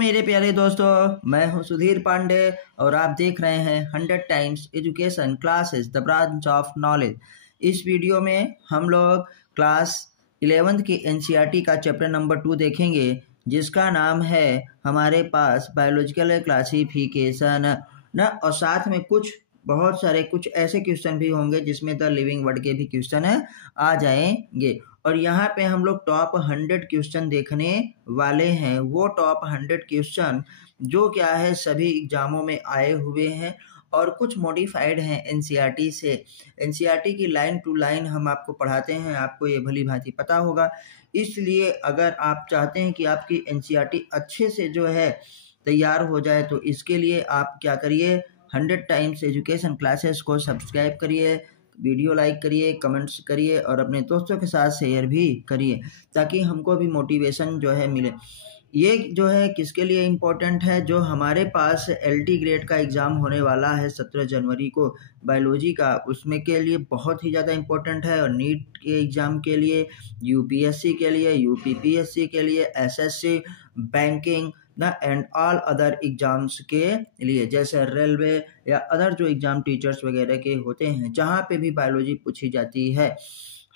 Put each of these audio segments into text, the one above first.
मेरे प्यारे दोस्तों, मैं हूं सुधीर पांडे और आप देख रहे हैं 100 times education classes the branch of knowledge. इस वीडियो में हम लोग क्लास 11th की एनसीईआरटी का चैप्टर नंबर 2 देखेंगे, जिसका नाम है हमारे पास बायोलॉजिकल क्लासिफिकेशन ना। और साथ में बहुत सारे ऐसे क्वेश्चन भी होंगे जिसमें द लिविंग वर्ड के भी क्वेश्चन आ जाएंगे। और यहाँ पे हम लोग टॉप 100 क्वेश्चन देखने वाले हैं। वो टॉप 100 क्वेश्चन जो क्या है सभी एग्जामों में आए हुए हैं और कुछ मॉडिफाइड हैं एनसीईआरटी से। एनसीईआरटी की लाइन टू लाइन हम आपको पढ़ाते हैं, आपको ये भली भांति पता होगा। इसलिए अगर आप चाहते हैं कि आपकी एनसीईआरटी अच्छे से जो है तैयार हो जाए, तो इसके लिए आप क्या करिए, 100 टाइम्स एजुकेशन क्लासेस को सब्सक्राइब करिए, वीडियो लाइक करिए, कमेंट्स करिए और अपने दोस्तों के साथ शेयर भी करिए, ताकि हमको भी मोटिवेशन जो है मिले। ये जो है किसके लिए इम्पोर्टेंट है, जो हमारे पास एलटी ग्रेड का एग्ज़ाम होने वाला है 17 जनवरी को बायोलॉजी का, उसमें के लिए बहुत ही ज़्यादा इम्पोर्टेंट है। और नीट के एग्ज़ाम के लिए, यूपीएससी के लिए, यूपीपीएससी के लिए, एसएससी, बैंकिंग ना एंड ऑल अदर एग्जाम्स के लिए, जैसे रेलवे या अदर जो एग्जाम टीचर्स वगैरह के होते हैं, जहाँ पे भी बायोलॉजी पूछी जाती है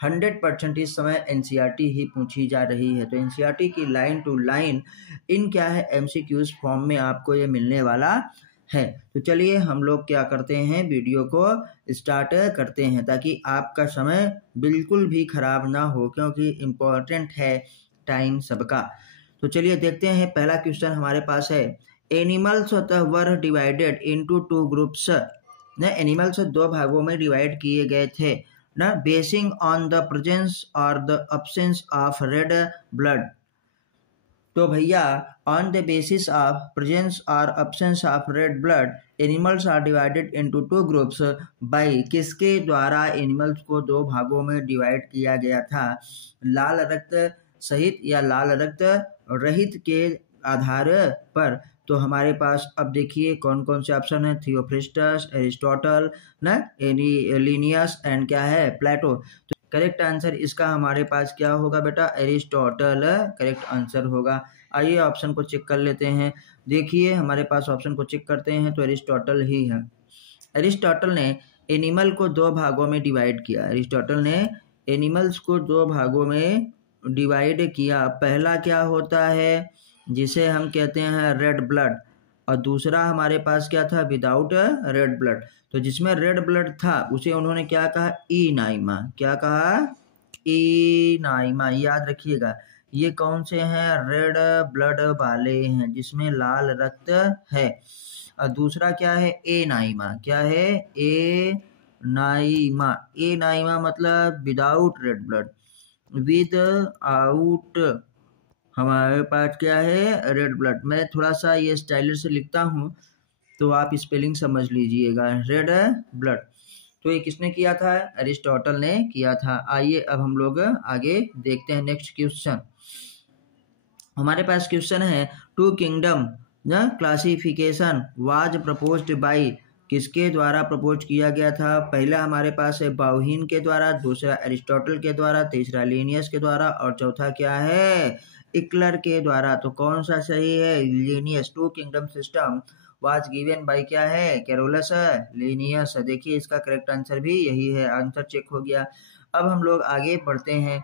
100% इस समय एनसीईआरटी ही पूछी जा रही है। तो एनसीईआरटी की लाइन टू लाइन इन क्या है एमसीक्यूज फॉर्म में आपको ये मिलने वाला है। तो चलिए हम लोग क्या करते हैं, वीडियो को स्टार्ट करते हैं, ताकि आपका समय बिल्कुल भी खराब ना हो, क्योंकि इम्पोर्टेंट है टाइम सबका। तो चलिए देखते हैं। पहला क्वेश्चन हमारे पास है, animals were divided into 2 groups ना। एनिमल्स 2 भागों में डिवाइड किए गए थे ना, बेसिंग ऑन द प्रेजेंस और the absence of red blood. तो भैया on the basis of presence और absence of red blood animals are divided into 2 groups by किसके द्वारा एनिमल्स को 2 भागों में डिवाइड किया गया था, लाल रक्त सहित या लाल रक्त रहित के आधार पर। तो हमारे पास अब देखिए कौन कौन से ऑप्शन है, थियोफ्रिस्टस, एरिस्टोटल ना, लिनियस एंड क्या है, प्लेटो। तो करेक्ट आंसर इसका हमारे पास क्या होगा बेटा, एरिस्टोटल करेक्ट आंसर होगा। आइए ऑप्शन को चेक कर लेते हैं। देखिए हमारे पास ऑप्शन को चेक करते हैं तो एरिस्टोटल ही है। एरिस्टोटल ने एनिमल को 2 भागों में डिवाइड किया। एरिस्टोटल ने एनिमल्स को 2 भागों में डिवाइड किया। पहला क्या होता है, जिसे हम कहते हैं रेड ब्लड, और दूसरा हमारे पास क्या था, विदाउट रेड ब्लड। तो जिसमें रेड ब्लड था उसे उन्होंने क्या कहा, इनाइमा। क्या कहा, इनाइमा। याद रखिएगा ये कौन से हैं, रेड ब्लड वाले हैं, जिसमें लाल रक्त है। और दूसरा क्या है, एनाइमा। क्या है, एनाइमा। एनाइमा मतलब without red blood, with out हमारे पास क्या है, रेड ब्लड। मैं थोड़ा सा ये स्टाइलर से लिखता हूँ तो आप स्पेलिंग समझ लीजिएगा, रेड ब्लड। तो ये किसने किया था, एरिस्टोटल ने किया था। आइए अब हम लोग आगे देखते हैं नेक्स्ट क्वेश्चन। हमारे पास क्वेश्चन है, 2 किंगडम ना क्लासिफिकेशन वाज प्रपोज्ड बाय, किसके द्वारा प्रपोज किया गया था। पहला हमारे पास है बाउहिन के द्वारा, दूसरा एरिस्टोटल के द्वारा, तीसरा लिनियस के द्वारा और चौथा क्या है, इक्लर के द्वारा। तो कौन सा सही है, Linnaeus. 2 kingdom system was given by क्या है, कैरोलस लिनियस। देखिए इसका करेक्ट आंसर भी यही है, आंसर चेक हो गया। अब हम लोग आगे बढ़ते हैं।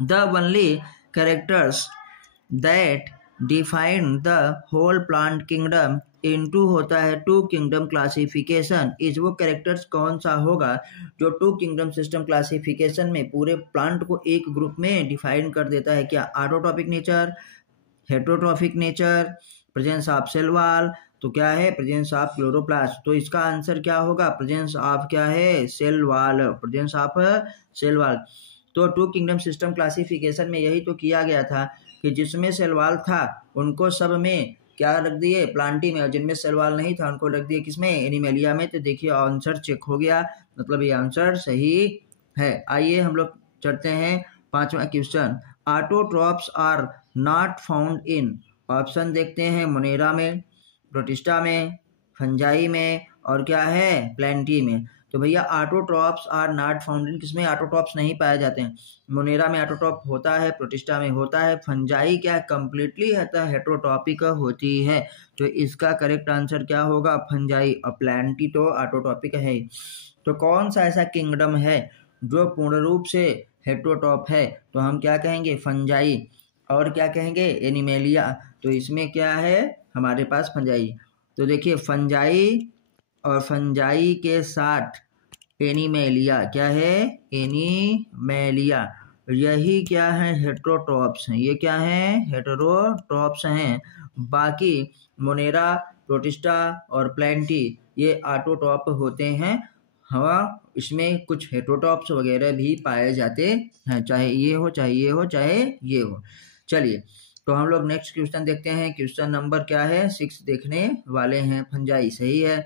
The only characters that define the whole plant kingdom into होता है 2 किंगडम क्लासिफिकेशन। इस वो कैरेक्टर्स कौन सा होगा जो 2 किंगडम सिस्टम क्लासिफिकेशन में पूरे प्लांट को एक ग्रुप में डिफाइन कर देता है। क्या, autotrophic nature, heterotrophic nature, presence of cell wall, तो क्या है, प्रेजेंस ऑफ क्लोरोप्लास्ट। तो इसका आंसर क्या होगा, प्रेजेंस ऑफ क्या है, cell wall, presence of cell wall. तो 2 किंगडम सिस्टम क्लासिफिकेशन में यही तो किया गया था कि जिसमें सेल वॉल था उनको सब में क्या रख दिए, प्लांटी में, और जिनमें सेल वॉल नहीं था उनको रख दिए किसमें, एनिमेलिया में। तो देखिए आंसर चेक हो गया, मतलब ये आंसर सही है। आइए हम लोग चलते हैं 5वां question. Autotrophs are not found in, option देखते हैं, मोनेरा में, प्रोटिस्टा में, फंजाई में और क्या है, प्लेंटी में। तो भैया autotrophs are not found in, किसमें ऑटोट्रॉप्स नहीं पाए जाते हैं? मोनेरा में ऑटोट्रॉप होता है, प्रोटिस्टा में होता है, फंजाई क्या कंप्लीटली हेटेरोट्रॉपिक होती है। तो इसका करेक्ट आंसर क्या होगा? फंजाई। और प्लांटी तो ऑटोट्रॉपिक है। तो कौन सा ऐसा किंगडम है जो पूर्ण रूप से हेटेरोट्रॉप है? तो हम क्या कहेंगे? फंजाई। और क्या कहेंगे? एनिमेलिया। तो इसमें क्या है हमारे पास? फंजाई। तो देखिए फंजाई और फंजाई के साथ एनिमेलिया क्या है? एनिमेलिया। यही क्या है? हेटेरोट्रॉप्स हैं। ये क्या है? हेटेरोट्रॉप्स हैं। बाकी मोनेरा, प्रोटिस्टा और प्लांटी ये ऑटोट्रॉप होते हैं। हाँ, इसमें कुछ हेटेरोट्रॉप्स वगैरह भी पाए जाते हैं, चाहे ये हो चाहे ये हो चाहे ये हो। चलिए तो हम लोग नेक्स्ट क्वेश्चन देखते हैं। क्वेश्चन नंबर क्या है? 6 देखने वाले हैं। फंजाई सही है।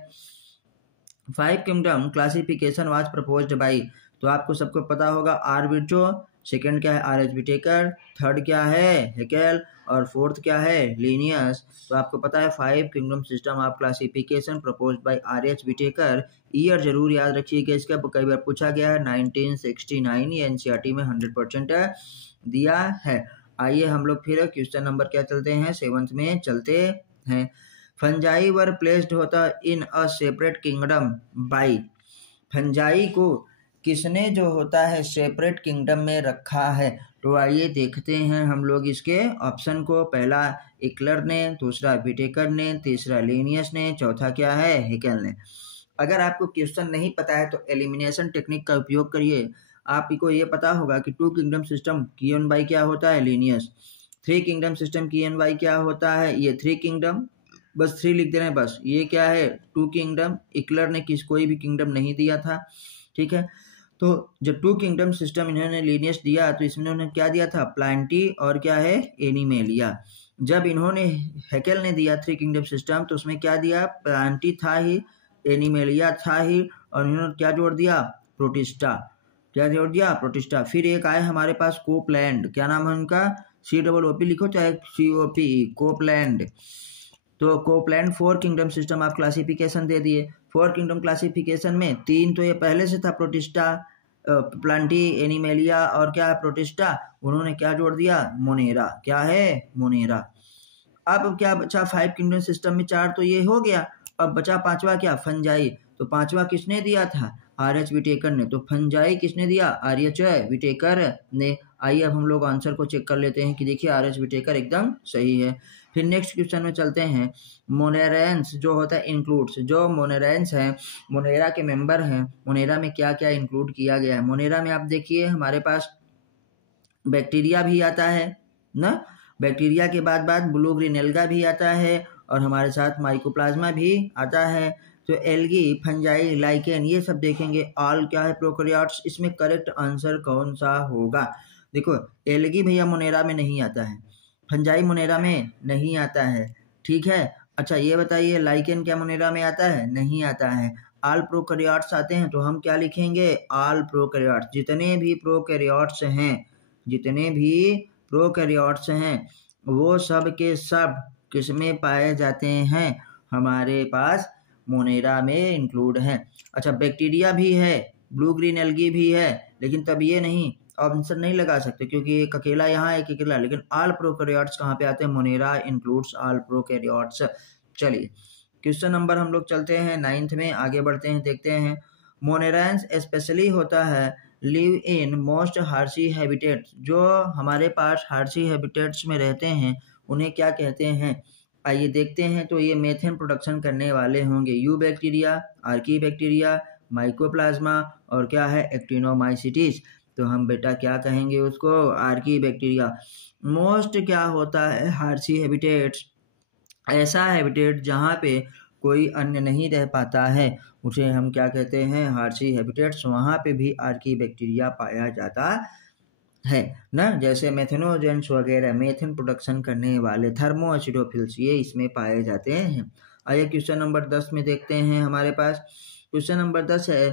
5 kingdom classification was proposed by. तो आपको सबको पता होगा आर्बिट्रो, सेकंड क्या है? आर.एच. व्हिटेकर, थर्ड क्या है? हेकेल, और फोर्थ क्या है? लीनियस। तो आपको पता है 5 kingdom system of classification proposed by R H. Whittaker. Year जरूर याद रखिएगा इसका, कई बार पूछा गया है। 1969 ये एनसीईआरटी में 100% दिया है। आइए हम लोग फिर क्वेश्चन नंबर क्या चलते हैं? 7th में चलते हैं। फंजाई वर प्लेस्ड होता in a separate kingdom by. Fungi को किसने जो होता है सेपरेट किंगडम में रखा है? तो आइए देखते हैं हम लोग इसके ऑप्शन को। पहला इक्लर ने, दूसरा व्हिटेकर ने, तीसरा लीनियस ने, चौथा क्या है? हेकेल ने। अगर आपको क्वेश्चन नहीं पता है तो एलिमिनेशन टेक्निक का उपयोग करिए। आपको ये पता होगा कि 2 किंगडम सिस्टम कियन बाई क्या होता है? लीनियस। 3 किंगडम सिस्टम कियन बाई क्या होता है? ये 3 किंगडम, बस 3 लिख दे रहे हैं बस। ये क्या है? 2 किंगडम। इक्लर ने कोई भी किंगडम नहीं दिया था, ठीक है। तो जब 2 किंगडम सिस्टम इन्होंने लीनियस दिया तो इसमें उन्होंने क्या दिया था? प्लांटी और क्या है? एनिमेलिया। जब इन्होंने हेकेल ने दिया 3 किंगडम सिस्टम तो उसमें क्या दिया? प्लांटी था ही, एनिमेलिया था ही, और इन्होंने क्या जोड़ दिया? प्रोटिस्टा। क्या जोड़ दिया? प्रोटिस्टा। फिर एक आए हमारे पास कोपलैंड, क्या नाम है उनका? COOP लिखो चाहे COP, कोपलैंड। तो Copeland 4 kingdom system of classification दे दिए। 4 किंगडम क्लासिफिकेशन में 3 तो ये पहले से था, प्रोटिस्टा, प्लांटी, एनिमेलिया और क्या? प्रोटिस्टा। उन्होंने क्या जोड़ दिया? मोनेरा। क्या है? मोनेरा। अब क्या बचा? 5 किंगडम सिस्टम में 4 तो ये हो गया। अब बचा 5वां क्या? फंजाई। तो 5वां किसने दिया था? आर.एच. व्हिटेकर ने। तो फंजाई किसने दिया? आर.एच. व्हिटेकर ने। आइए अब हम लोग आंसर को चेक कर लेते हैं कि देखिए आर.एच. व्हिटेकर एकदम सही है। फिर नेक्स्ट क्वेश्चन में चलते हैं। मोनेरेंस जो होता है इंक्लूड्स, जो मोनेरेंस हैं, मोनेरा के मेंबर हैं, मोनेरा में क्या क्या इंक्लूड किया गया है? मोनेरा में आप देखिए हमारे पास बैक्टीरिया भी आता है ना, बैक्टीरिया के बाद ब्लू ग्रीन एल्गा भी आता है, और हमारे साथ माइकोप्लाज्मा भी आता है। तो एल्गी, फंजाई, लाइकेन ये सब देखेंगे। ऑल क्या है? प्रोकैरियोट्स। इसमें करेक्ट आंसर कौन सा होगा? देखो एल्गी भैया मोनेरा में नहीं आता है, फंजाई मोनेरा में नहीं आता है, ठीक है। अच्छा ये बताइए लाइकेन क्या मोनेरा में आता है? नहीं आता है। ऑल प्रोकैरियोट्स आते हैं तो हम क्या लिखेंगे? All prokaryotes. जितने भी प्रोकैरियोट्स हैं, जितने भी प्रोकैरियोट्स हैं वो सब के सब किसमें पाए जाते हैं? हमारे पास मोनेरा में इंक्लूड हैं। अच्छा बैक्टीरिया भी है, ब्लू ग्रीन एल्गी भी है, लेकिन तब ये नहीं आंसर नहीं लगा सकते क्योंकि एक अकेला यहाँ एक अकेला, लेकिन ऑल प्रोकैरियोट्स कहाँ पे आते हैं? Monera includes all prokaryotes. चलिए क्वेश्चन नंबर हम लोग चलते हैं 9th में, आगे बढ़ते हैं, देखते हैं। मोनेरेंस स्पेशली होता है लिव इन मोस्ट हार्शी हैबिटेट्स। जो हमारे पास हार्शी हैबिटेट्स में रहते हैं उन्हें क्या कहते हैं? आइए देखते हैं। तो ये मेथेन प्रोडक्शन करने वाले होंगे। You bacteria, Archie bacteria, mycoplasma और क्या है? एक्टिनोमाइसिटिस। तो हम बेटा क्या कहेंगे उसको? Archie bacteria. मोस्ट क्या होता है? हार्शी हैबिटेट्स। ऐसा हैबिटेट जहाँ पे कोई अन्य नहीं रह पाता है उसे हम क्या कहते हैं? हार्शी हैबिटेट्स। वहाँ पे भी आर्की बैक्टीरिया पाया जाता है ना, जैसे मेथेनोजेंस वगैरह, मेथेन प्रोडक्शन करने वाले थर्मो एसिडोफिल्स ये इसमें पाए जाते हैं। आइए क्वेश्चन नंबर 10 में देखते हैं। हमारे पास क्वेश्चन नंबर 10 है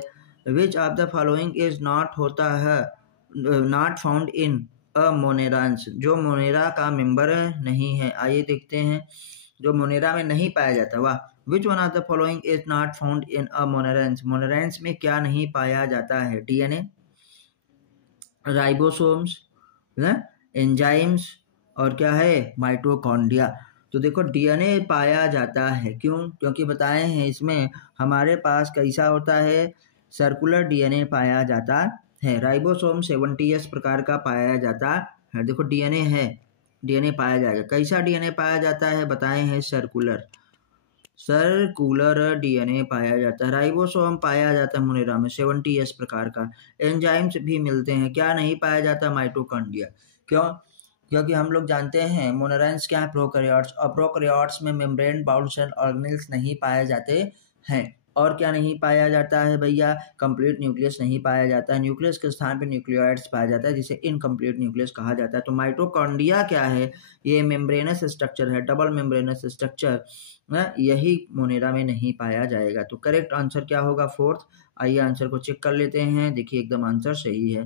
विच of the following is not होता है नॉट फाउंड इन अ मोनेरांस। जो मोनेरा का मेंबर नहीं है। आइए देखते हैं। जो मोनेरा में नहीं पाया जाता। वाह। Which one of the following is not found in a monerans, monerans में क्या नहीं पाया जाता है? डीएनए, राइबोसोम्स, एंजाइम्स और क्या है? माइटोकॉन्ड्रिया। तो देखो डीएनए पाया जाता है, क्यों? क्योंकि बताए हैं इसमें हमारे पास कैसा होता है, सर्कुलर डीएनए पाया जाता है। राइबोसोम 70S प्रकार का पाया जाता है। देखो डीएनए है, डीएनए पाया जाएगा। कैसा डीएनए पाया जाता है? बताए हैं सर्कुलर डीएनए पाया जाता है। राइबोसोम पाया जाता है मोनेरा में 70S प्रकार का। एंजाइम्स भी मिलते हैं। क्या नहीं पाया जाता? माइटोकॉन्ड्रिया। क्यों? क्योंकि हम लोग जानते हैं मोनेरेंस क्या है? प्रोकैरियोट्स, और प्रोकैरियोट्स में मेम्ब्रेन बाउंड सेल ऑर्गेनेल्स नहीं पाए जाते हैं। और क्या नहीं पाया जाता है भैया? कंप्लीट न्यूक्लियस नहीं पाया जाता है। न्यूक्लियस के स्थान पे न्यूक्लियोइड्स पाया जाता है, जिसे इनकम्प्लीट न्यूक्लियस कहा जाता है। तो माइटोकॉन्ड्रिया क्या है? ये मेम्ब्रेनस स्ट्रक्चर है, डबल मेम्ब्रेनस स्ट्रक्चर, यही मोनेरा में नहीं पाया जाएगा। तो करेक्ट आंसर क्या होगा? फोर्थ। आइए आंसर को चेक कर लेते हैं। देखिए एकदम आंसर सही है।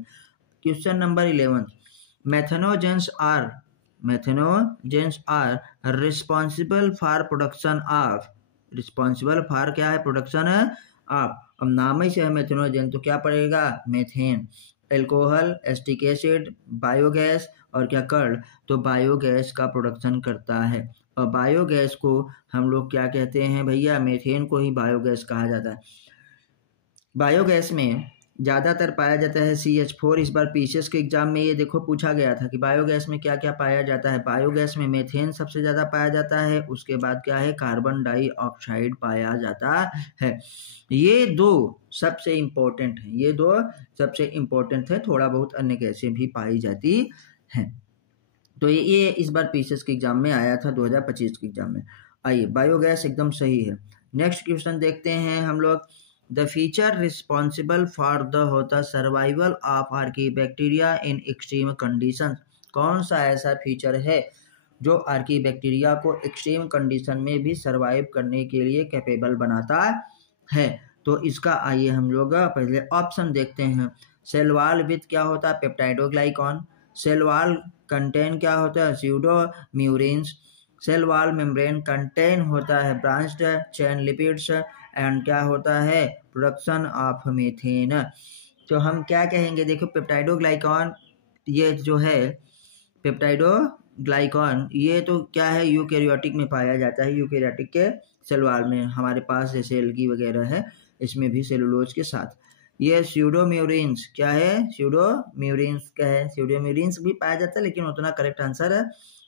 Question number 11, methanogens are responsible for production of, responsible for क्या है? Production of. अब नाम ही से है मेथेनोजेन, तो क्या पड़ेगा? Methane, alcohol, acetic acid, biogas और क्या? कर्ड। तो बायोगैस का प्रोडक्शन करता है। और बायोगैस को हम लोग क्या कहते हैं भैया? मेथेन को ही बायोगैस कहा जाता है। बायोगैस में ज़्यादातर पाया जाता है CH4। इस बार पीसीएस के एग्जाम में ये देखो पूछा गया था कि बायोगैस में क्या क्या पाया जाता है। बायोगैस में मेथेन सबसे ज़्यादा पाया जाता है, उसके बाद क्या है? कार्बन डाइऑक्साइड पाया जाता है। ये दो सबसे इम्पोर्टेंट हैं, ये दो सबसे इम्पोर्टेंट है। थोड़ा बहुत अन्य गैसें भी पाई जाती हैं। तो ये इस बार पीसीएस के एग्जाम में आया था 2025 के एग्जाम में। आइए बायोगैस एकदम सही है। नेक्स्ट क्वेश्चन देखते हैं हम लोग। The feature responsible for the होता survival of archaebacteria in extreme condition. कौन सा ऐसा फीचर है जो आर्कीबैक्टीरिया को एक्सट्रीम कंडीशन में भी सर्वाइव करने के लिए कैपेबल बनाता है? तो इसका आइए हम लोग पहले ऑप्शन देखते हैं। सेल वॉल विथ क्या होता है? पेप्टाइडोग्लाइकॉन। सेल वॉल कंटेन क्या होता है? स्यूडोम्यूरिन्स। सेल वॉल मेम्ब्रेन कंटेन होता है ब्रांच्ड चेन लिपिड्स एंड क्या होता है? Production of methane. तो हम क्या कहेंगे? देखो पेप्टाइडोग्लाइकॉन, ये जो है पेप्टाइडोग्लाइकॉन, ये तो क्या है? यूकैरियोटिक में पाया जाता है। यूकैरियोटिक के सेल वॉल में हमारे पास जैसे एल्गी वगैरह है, इसमें भी सेलुलोज के साथ। ये स्यूडोम्यूरिन्स क्या है? स्यूडोम्यूरिन्स क्या है? स्यूडोम्यूरिन्स भी पाया जाता है, लेकिन उतना करेक्ट आंसर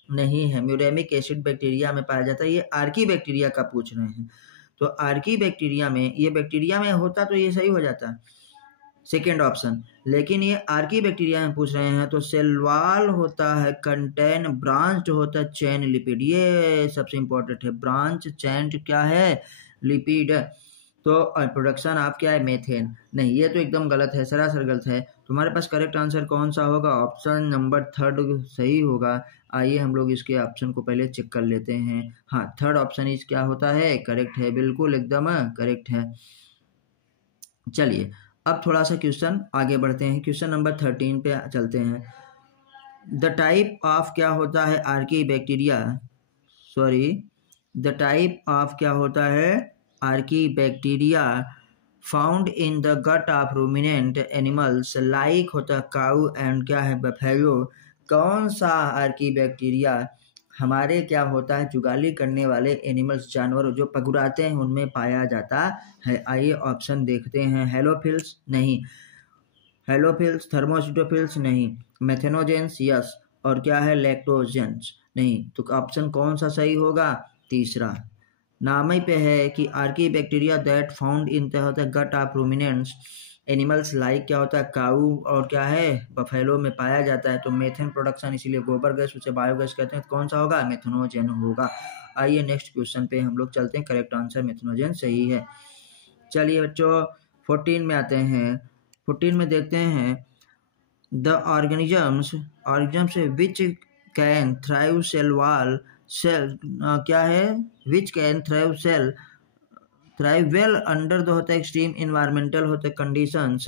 नहीं है। म्यूरेमिक एसिड बैक्टीरिया में पाया जाता है। ये आर्की बैक्टीरिया का पूछ रहे हैं, तो आर्की बैक्टीरिया में, ये बैक्टीरिया में होता तो ये सही हो जाता, सेकेंड ऑप्शन। लेकिन ये आर्की बैक्टीरिया में पूछ रहे हैं, तो सेल वॉल होता है कंटेन ब्रांच होता है चेन लिपिड। ये सबसे इंपॉर्टेंट है, ब्रांच चेन क्या है? लिपिड। तो प्रोडक्शन ऑफ क्या है? मेथेन। नहीं, ये तो एकदम गलत है, सरासर गलत है। तुम्हारे पास करेक्ट आंसर कौन सा होगा? ऑप्शन नंबर थर्ड सही होगा। आइए हम लोग इसके ऑप्शन को पहले चेक कर लेते हैं। हाँ, थर्ड ऑप्शन इस क्या होता है? करेक्ट है, बिल्कुल एकदम करेक्ट है। चलिए अब थोड़ा सा क्वेश्चन आगे बढ़ते हैं। क्वेश्चन नंबर 13 पे चलते हैं। द टाइप ऑफ क्या होता है? Archaebacteria, sorry, the type of क्या होता है? Archaebacteria found in the gut of ruminant animals like होता है काऊ एंड क्या है? बफेलो। कौन सा आर्की बैक्टीरिया हमारे क्या होता है? जुगाली करने वाले एनिमल्स, जानवर जो पगुराते हैं, उनमें पाया जाता है। आइए ऑप्शन देखते हैं। हेलोफिल्स नहीं, हेलोफिल्स, थर्मोसिटोफिल्स नहीं, मेथेनोजेंस यस, और क्या है? लैक्टोजेंस नहीं। तो ऑप्शन कौन सा सही होगा? तीसरा। नाम ही पे है कि archaebacteria that found in gut of ruminants animals like क्या होता है? काऊ और क्या है? बफेलो में पाया जाता है। तो मेथेन प्रोडक्शन, इसीलिए गोबर गैस उसे बायोगैस कहते हैं। कौन सा होगा? मेथेनोजेन होगा। आइए नेक्स्ट क्वेश्चन पे हम लोग चलते हैं। करेक्ट आंसर मेथेनोजेन सही है। चलिए बच्चों 14 में आते हैं। 14 में देखते हैं the organisms which can thrive cell wall cell क्या है? Which can thrive well under the होता है एक्सट्रीम इन्वायरमेंटल होते conditions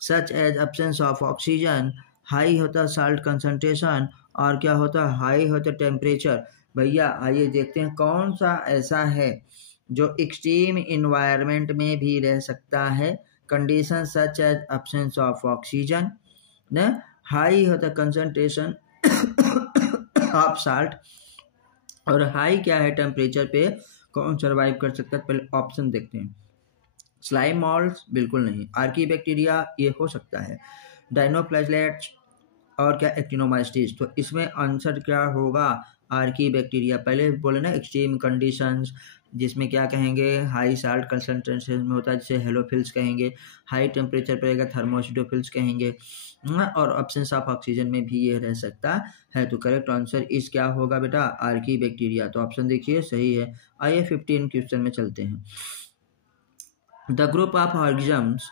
such as absence of oxygen, high होता साल्ट कंसंट्रेशन और क्या होता है? हाई होता टेम्परेचर। भैया आइए देखते हैं कौन सा ऐसा है जो एक्सट्रीम इन्वायरमेंट में भी रह सकता है। Condition such as absence of oxygen, न हाई होता है कंसंट्रेशन ऑफ साल्ट, और हाई क्या है टेम्परेचर पे कौन सर्वाइव कर सकता है। पहले ऑप्शन देखते हैं। स्लाइम मॉल्स बिल्कुल नहीं, आर्की बैक्टीरिया ये हो सकता है, डाइनोफ्लैजेलेट्स और क्या एक्टिनोमाइस्टिस। तो इसमें आंसर क्या होगा, आर्की बैक्टीरिया। पहले बोले ना एक्सट्रीम कंडीशंस, जिसमें क्या कहेंगे हाई साल्ट कंसंट्रेशन में होता है जिसे हेलोफिल्स कहेंगे, हाई टेम्परेचर पर रहेगा थर्मोसिटोफिल्स कहेंगे, और एब्सेंस ऑफ ऑक्सीजन में भी ये रह सकता है। तो करेक्ट आंसर इस क्या होगा बेटा, आर्की बैक्टीरिया। तो ऑप्शन देखिए सही है। आइए 15 क्वेश्चन में चलते हैं। The group of organisms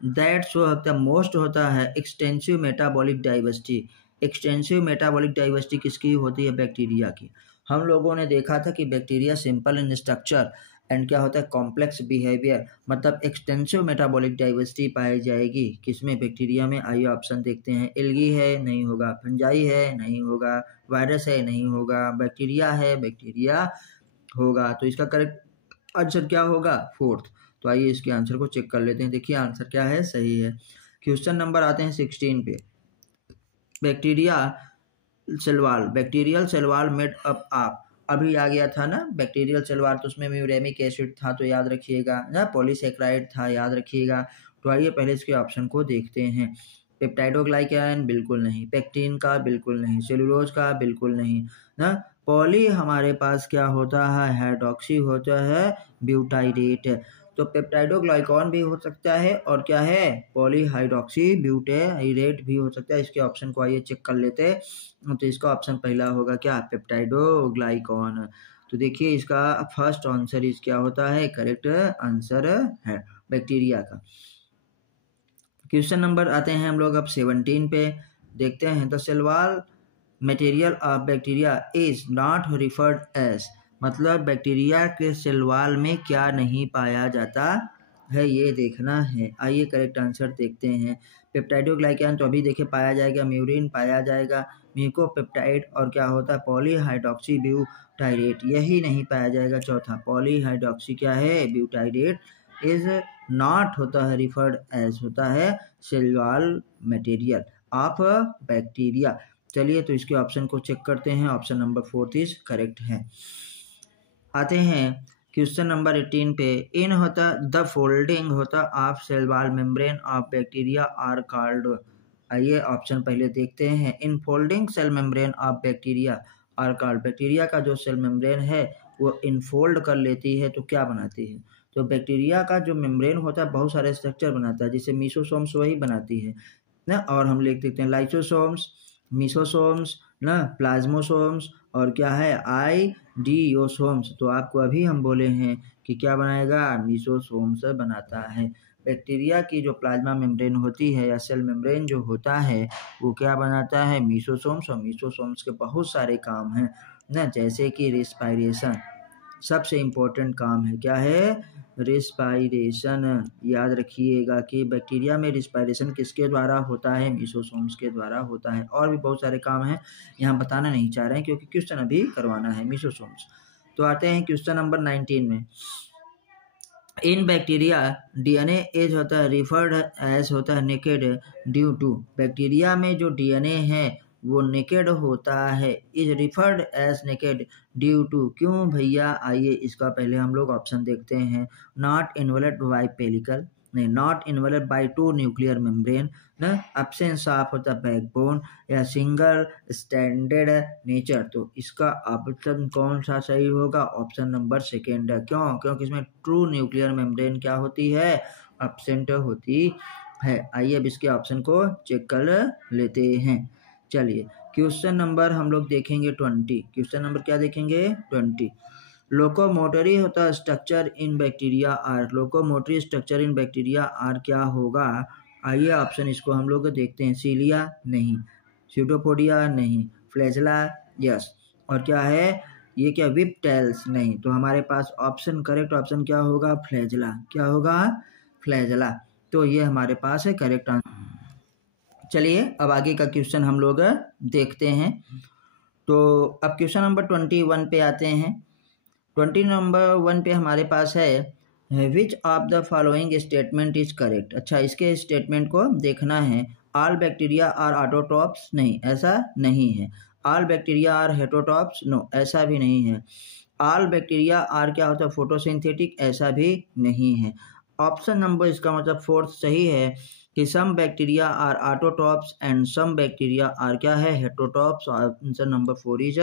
that show the most होता है extensive metabolic diversity. Extensive metabolic diversity किसकी होती है, बैक्टीरिया की। हम लोगों ने देखा था कि bacteria simple in structure and क्या होता है कॉम्प्लेक्स बिहेवियर, मतलब एक्सटेंसिव मेटाबॉलिक डाइवर्सिटी पाई जाएगी किसमें, बैक्टीरिया में। आइए ऑप्शन देखते हैं। एल्गी है, नहीं होगा। फंजाई है, नहीं होगा। वायरस है, नहीं होगा। बैक्टीरिया है, बैक्टीरिया होगा। तो इसका करेक्ट आंसर क्या होगा, फोर्थ। तो आइए इसके आंसर को चेक कर लेते हैं। देखिए आंसर क्या है, सही है। क्वेश्चन नंबर आते हैं 16 पे। Bacteria cell wall, bacterial cell wall made up of, अभी आ गया था ना बैक्टीरियल सेलवाल, तो उसमें म्यूरेमिक एसिड था तो याद रखिएगा ना, पॉलीसेक्राइड था याद रखिएगा। तो आइए पहले इसके ऑप्शन को देखते हैं। पेप्टाइडोग्लाइकैन बिल्कुल नहीं, पेक्टिन का बिल्कुल नहीं, सेलुलोज का बिल्कुल नहीं ना। पॉली हमारे पास क्या होता है, हाइड्रोक्सी होता है ब्यूटाइरेट। तो पेप्टाइडोग्लाइकॉन भी हो सकता है और क्या है पॉलीहाइड्रोक्सी ब्यूटाइरेट भी हो सकता है। इसके ऑप्शन को आइए चेक कर लेते हैं। तो इसका ऑप्शन पहला होगा क्या, पेप्टाइडोग्लाइकॉन। तो देखिए इसका फर्स्ट आंसर इस क्या होता है, करेक्ट आंसर है बैक्टीरिया का। क्वेश्चन नंबर आते हैं हम लोग अब 17 पे, देखते हैं। The cell wall material of bacteria is not referred as, मतलब बैक्टीरिया के सेलवाल में क्या नहीं पाया जाता है, ये देखना है। आइए करेक्ट आंसर देखते हैं। पेप्टाइडोग्लाइकैन तो अभी देखिए पाया जाएगा, म्यूरिन पाया जाएगा, म्यूकोपेप्टाइड और क्या होता है पॉलीहाइड्रोक्सी ब्यूटाइरेट, यही नहीं पाया जाएगा। चौथा पॉलीहाइड्रोक्सी क्या है ब्यूटाइरेट इज नॉट होता है रिफर्ड एज होता है सेलुलर मटेरियल ऑफ बैक्टीरिया। चलिए तो इसके ऑप्शन को चेक करते हैं। ऑप्शन नंबर 4 इज करेक्ट है। आते हैं क्वेश्चन नंबर 18 पे। इन होता द फोल्डिंग होता of cell wall membrane of bacteria are called. आइए ऑप्शन पहले देखते हैं। In folding cell membrane of bacteria are called, bacteria का जो सेल मेम्ब्रेन है वो इनफोल्ड कर लेती है तो क्या बनाती है। तो बैक्टीरिया का जो मेम्ब्रेन होता है बहुत सारे स्ट्रक्चर बनाता है, जिसे मीसोसोम्स वही बनाती है ना। और हम लिख देते हैं लाइसोसोम्स, मीसोसोम्स ना, प्लाज्मोसोम्स और क्या है आइडियोसोम्स। तो आपको अभी हम बोले हैं कि क्या बनाएगा, मीसोसोम्स बनाता है। बैक्टीरिया की जो प्लाज्मा मेम्ब्रेन होती है या सेल मेम्ब्रेन जो होता है वो क्या बनाता है, मीसोसोम्स। और मीसोसोम्स के बहुत सारे काम हैं ना, जैसे कि रिस्पायरेशन, सबसे इम्पोर्टेंट काम है क्या है, रिस्पायरेशन। याद रखिएगा कि बैक्टीरिया में रिस्पायरेशन किसके द्वारा होता है, मीसोसोम्स के द्वारा होता है। और भी बहुत सारे काम हैं, यहाँ बताना नहीं चाह रहे हैं क्योंकि क्वेश्चन अभी करवाना है मीसोसोम्स। तो आते हैं क्वेश्चन नंबर 19 में। इन बैक्टीरिया डीएनए एज होता है रिफर्ड एज होता है नेकेड ड्यू टू, बैक्टीरिया में जो डीएनए है वो नेकेड होता है, is referred as naked due to, क्यों भैया। आइए इसका पहले हम लोग ऑप्शन देखते हैं। नॉट इन्वॉल्व्ड बाय पेलिकल, नहीं, not involved by two nuclear membrane ना, एब्सेंस ऑफ होता बैकबोन या सिंगल स्टैंडर्ड नेचर। तो इसका ऑप्शन कौन सा सही होगा, ऑप्शन नंबर सेकेंड है। क्यों, क्योंकि इसमें ट्रू न्यूक्लियर मेम्ब्रेन क्या होती है, एब्सेंट होती है। आइए अब इसके ऑप्शन को चेक कर लेते हैं। चलिए क्वेश्चन नंबर हम लोग देखेंगे 20। क्वेश्चन नंबर क्या देखेंगे, 20। लोकोमोटरी होता है structure in bacteria are, locomotory structure in bacteria are क्या होगा। आइए ऑप्शन इसको हम लोग देखते हैं। सीलिया नहीं, स्यूडोपोडिया नहीं, फ्लैजेला यस, और क्या है ये क्या विप टेल्स नहीं। तो हमारे पास ऑप्शन करेक्ट ऑप्शन क्या होगा, फ्लैजेला। क्या होगा, फ्लैजेला। तो ये हमारे पास है करेक्ट आंसर। चलिए अब आगे का क्वेश्चन हम लोग देखते हैं। तो अब क्वेश्चन नंबर 21 पे आते हैं। 20 नंबर 1 पे हमारे पास है विच of the following statement is correct. अच्छा, इसके स्टेटमेंट को देखना है। ऑल बैक्टीरिया आर ऑटोट्रॉप्स, नहीं, ऐसा नहीं है। All bacteria are heterotrophs, no, ऐसा भी नहीं है। ऑल बैक्टीरिया आर क्या होता है, फोटोसिंथेटिक, ऐसा भी नहीं है। ऑप्शन नंबर इसका मतलब फोर्थ सही है कि some bacteria are autotrophs and some bacteria are क्या है, heterotrophs. Answer number 4 is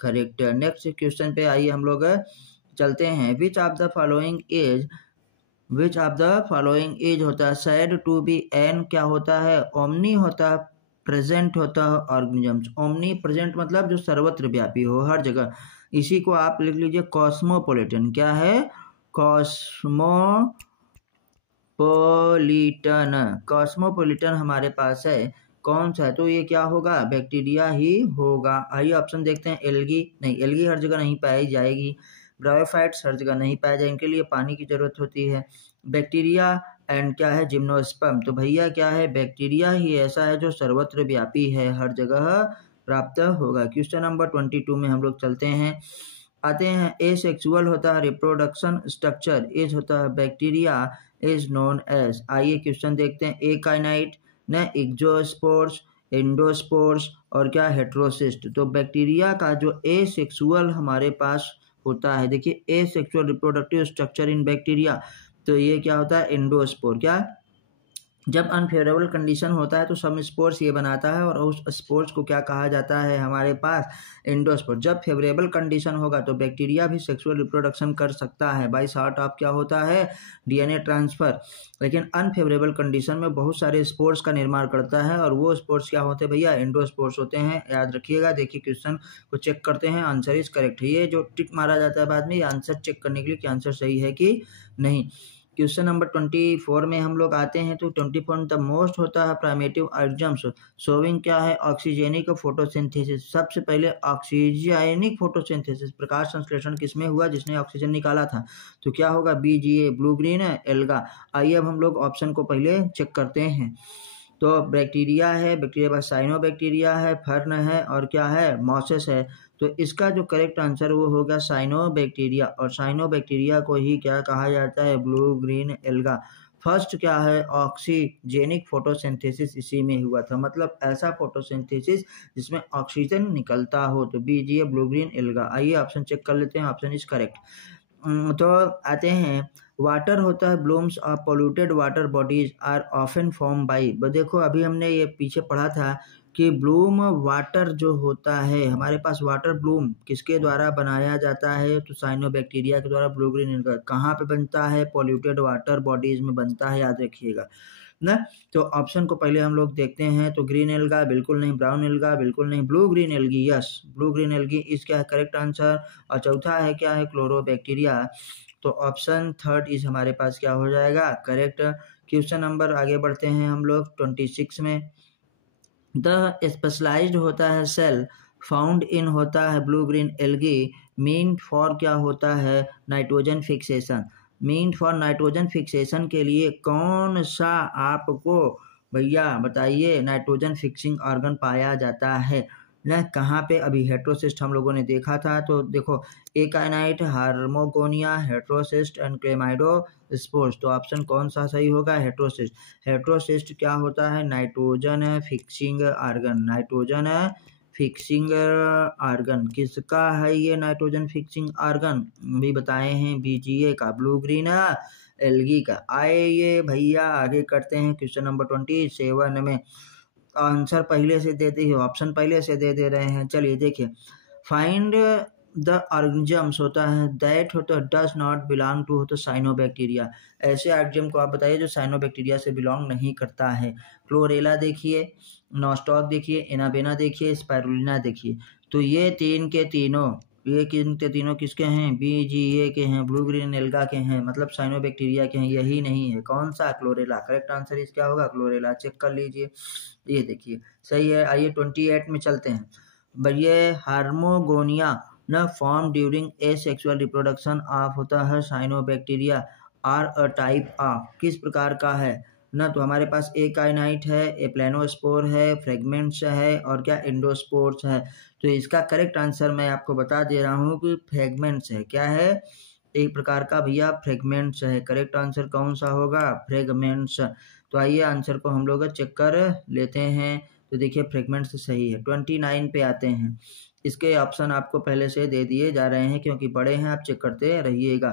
correct. Next question पे आइए हम लोग चलते हैं। Which of the following is होता है सेड टू बी एन, क्या होता है, ओमनी होता है, प्रेजेंट होता है ऑर्गेनिजम्स। ओमनी प्रेजेंट मतलब जो सर्वत्र व्यापी हो, हर जगह। इसी को आप लिख लीजिए कॉस्मोपोलिटन। क्या है, कॉस्मोपोलिटन हमारे पास है। कौन सा है, तो ये क्या होगा, बैक्टीरिया ही होगा। आइए ऑप्शन देखते हैं। एल्गी, नहीं, एल्गी हर जगह नहीं पाई जाएगी। ब्रायोफाइट्स हर जगह नहीं पाए जाएंगे, इनके लिए पानी की जरूरत होती है। बैक्टीरिया एंड क्या है, जिम्नोस्पर्म, तो भैया क्या है, बैक्टीरिया ही ऐसा है जो सर्वत्र व्यापी है, हर जगह प्राप्त होगा। क्वेश्चन नंबर 22 में हम लोग चलते हैं, आते हैं। एसेक्सुअल होता है रिप्रोडक्शन स्ट्रक्चर इज होता है बैक्टीरिया इज नोन एज। आइए क्वेश्चन देखते हैं। एकाइनाइट न, इक्जोस्पोर्स, एंडोस्पोर्स और क्या, हेट्रोसिस्ट। तो बैक्टीरिया का जो एसेक्सुअल हमारे पास होता है, देखिए asexual reproductive structure in bacteria, तो ये क्या होता है, एंडोस्पोर। क्या, जब अनफेवरेबल कंडीशन होता है तो सब स्पोर्स ये बनाता है और उस स्पोर्स को क्या कहा जाता है हमारे पास, एंडोस्पोर। जब फेवरेबल कंडीशन होगा तो बैक्टीरिया भी सेक्सुअल रिप्रोडक्शन कर सकता है, बाय सॉर्ट ऑफ क्या होता है, डीएनए ट्रांसफर। लेकिन अनफेवरेबल कंडीशन में बहुत सारे स्पोर्स का निर्माण करता है और वो स्पोर्स क्या होते हैं भैया, एंडोस्पोर्स होते हैं। याद रखिएगा। देखिए क्वेश्चन को चेक करते हैं, आंसर इज करेक्ट। ये जो टिक मारा जाता है बाद में, आंसर चेक करने के लिए कि आंसर सही है कि नहीं। क्वेश्चन नंबर 24 में हम लोग आते हैं। तो 24 द मोस्ट होता है प्राइमेटिव ऑर्गेनिज्म्स शोविंग क्या है, ऑक्सीजेनिक फोटोसिंथेसिस। सबसे पहले ऑक्सीजेनिक फोटोसिंथेसिस, प्रकाश संश्लेषण किसमें हुआ, जिसने ऑक्सीजन निकाला था, तो क्या होगा, बीजीए, ब्लू ग्रीन एल्गा। आइए अब हम लोग ऑप्शन को पहले चेक करते हैं। तो बैक्टीरिया है, बैक्टीरिया पास साइनोबैक्टीरिया है, फर्न है और क्या है, मॉसेस है। तो इसका जो करेक्ट आंसर वो होगा साइनोबैक्टीरिया, और साइनोबैक्टीरिया को ही क्या कहा जाता है, ब्लू ग्रीन एल्गा। फर्स्ट क्या है, ऑक्सीजेनिक फोटोसिंथेसिस इसी में हुआ था, मतलब ऐसा फोटोसिंथेसिस जिसमें ऑक्सीजन निकलता हो, तो बीजीए, ब्लू ग्रीन एल्गा। आइए ऑप्शन चेक कर लेते हैं, ऑप्शन इज करेक्ट। तो आते हैं, वाटर होता है blooms of polluted water bodies are often form by. देखो अभी हमने ये पीछे पढ़ा था कि ब्लूम वाटर जो होता है हमारे पास, वाटर ब्लूम किसके द्वारा बनाया जाता है, तो साइनोबैक्टीरिया के द्वारा, ब्लू ग्रीन एल्गा। कहाँ पे बनता है, पोल्यूटेड वाटर बॉडीज में बनता है, याद रखिएगा ना। तो ऑप्शन को पहले हम लोग देखते हैं। तो ग्रीन एल्गा बिल्कुल नहीं, ब्राउन एल्गा बिल्कुल नहीं, blue green algae, yes, blue green algae इसका है करेक्ट आंसर। और चौथा है क्या है, क्लोरोबैक्टीरिया। तो ऑप्शन थर्ड इज हमारे पास क्या हो जाएगा, करेक्ट। क्वेश्चन नंबर आगे बढ़ते हैं हम लोग 26 में। द स्पेशलाइज्ड होता है सेल फाउंड इन होता है blue green algae mean for क्या होता है, nitrogen fixation. Mean for nitrogen fixation के लिए कौन सा आपको भैया बताइए नाइट्रोजन फिक्सिंग ऑर्गन पाया जाता है न, कहाँ पे, अभी हेट्रोसिस्ट हम लोगों ने देखा था। तो देखो एकाइनाइट, हार्मोगोनिया, हेट्रोसिस्ट एंड क्लेमाइडोस्पोर्स। तो ऑप्शन कौन सा सही होगा, हेट्रोसिस्ट। हेट्रोसिस्ट क्या होता है, nitrogen fixing organ. Nitrogen fixing organ किसका है, ये नाइट्रोजन फिक्सिंग ऑर्गन भी बताए हैं, बीजीए का, ब्लू ग्रीन एल्गी का। आइए भैया आगे करते हैं। क्वेश्चन नंबर 27 में आंसर पहले से देते ही, ऑप्शन पहले से दे रहे हैं। चलिए देखिए, फाइंड द ऑर्गेनिजम्स होता है दैट होता है डज नॉट बिलोंग टू होता साइनोबैक्टीरिया। ऐसे ऑर्गेनिज्म को आप बताइए जो साइनोबैक्टीरिया से बिलोंग नहीं करता है। क्लोरेला देखिए, नॉस्टॉक देखिए, एनाबेना देखिए, स्पाइरुलिना देखिए। तो ये तीन के तीनों, ये तीनों किसके हैं, बीजीए के हैं, ब्लू ग्रीन एल्गा के हैं, मतलब साइनोबैक्टीरिया के हैं। यही नहीं है, कौन सा, क्लोरेला। करेक्ट आंसर इस क्या होगा, क्लोरेला। चेक कर लीजिए, ये देखिए सही है। आइए 28 में चलते हैं। भैया हार्मोगोनिया न form during asexual reproduction of होता है cyanobacteria are a type of, किस प्रकार का है, ना, तो हमारे पास ए काइनाइट है, ए प्लेनोस्पोर है, फ्रेगमेंट्स है और क्या एंडोस्पोर्स है। तो इसका करेक्ट आंसर मैं आपको बता दे रहा हूँ कि फ्रेगमेंट्स है। क्या है? एक प्रकार का भैया फ्रेगमेंट्स है। करेक्ट आंसर कौन सा होगा? फ्रेगमेंट्स। तो आइए आंसर को हम लोग चेक कर लेते हैं। तो देखिए फ्रेगमेंट्स सही है। 29 पे आते हैं। इसके ऑप्शन आपको पहले से दे दिए जा रहे हैं क्योंकि बड़े हैं, आप चेक करते रहिएगा।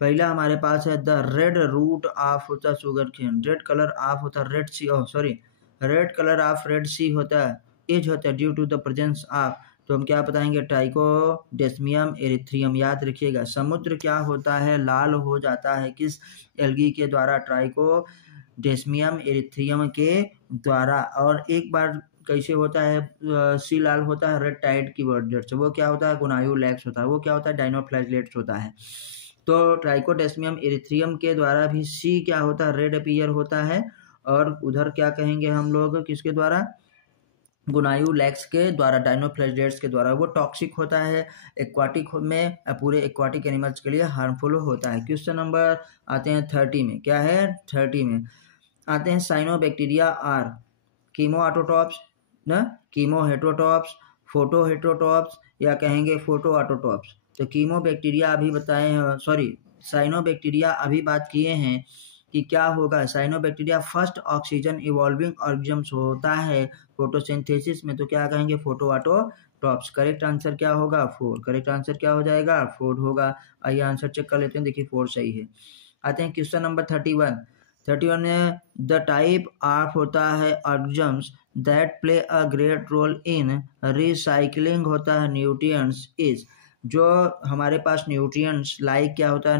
पहला हमारे पास है द रेड रूट ऑफ होता sugar cane, red colour of होता red sea, sorry red colour of red sea होता है, एज होता है due to the presence of, तो हम क्या बताएंगे? ट्राइकोडेस्मियम एरिथ्रियम। याद रखिएगा समुद्र क्या होता है? लाल हो जाता है किस एल्गी के द्वारा? ट्राइकोडेस्मियम एरिथ्रियम के द्वारा। और एक बार कैसे होता है सी लाल होता है? रेड टाइड की वजह से। वो क्या होता है? गुनायु लैक्स होता है। वो क्या होता है? डाइनोफ्लैगेलेट्स होता है। तो ट्राइकोडेस्मियम एरिथ्रियम के द्वारा भी सी क्या होता है? रेड अपीयर होता है। और उधर क्या कहेंगे हम लोग? किसके द्वारा? गुनायु लैक्स के द्वारा, डाइनोफ्लैगेलेट्स के द्वारा। वो टॉक्सिक होता है एक्वाटिक में, पूरे एक्वाटिक एनिमल्स के लिए हार्मफुल होता है। क्वेश्चन नंबर आते हैं 30 में। क्या है? 30 में आते हैं साइनोबैक्टीरिया आर कीमो ऑटोटॉप्स ना, कीमो हेट्रोटॉप्स, फोटो हेट्रोटॉप्स या कहेंगे फोटो ऑटोटॉप्स। तो कीमो बैक्टीरिया अभी बताएं, सॉरी साइनोबैक्टीरिया अभी बात किए हैं कि क्या होगा। Cyanobacteria first oxygen evolving organisms होता है फोटोसिंथेसिस में, तो क्या कहेंगे? फोटो ऑटोटॉप्स। करेक्ट आंसर क्या होगा? 4। करेक्ट आंसर क्या हो जाएगा? 4 होगा। आइए आंसर चेक कर लेते हैं। देखिए 4 सही है। आते हैं क्वेश्चन नंबर 31 में द टाइप ऑफ होता है organisms that play a great role in recycling होता है न्यूट्रिएंट्स इज, जो हमारे पास न्यूट्रिएंट्स लाइक क्या होता है?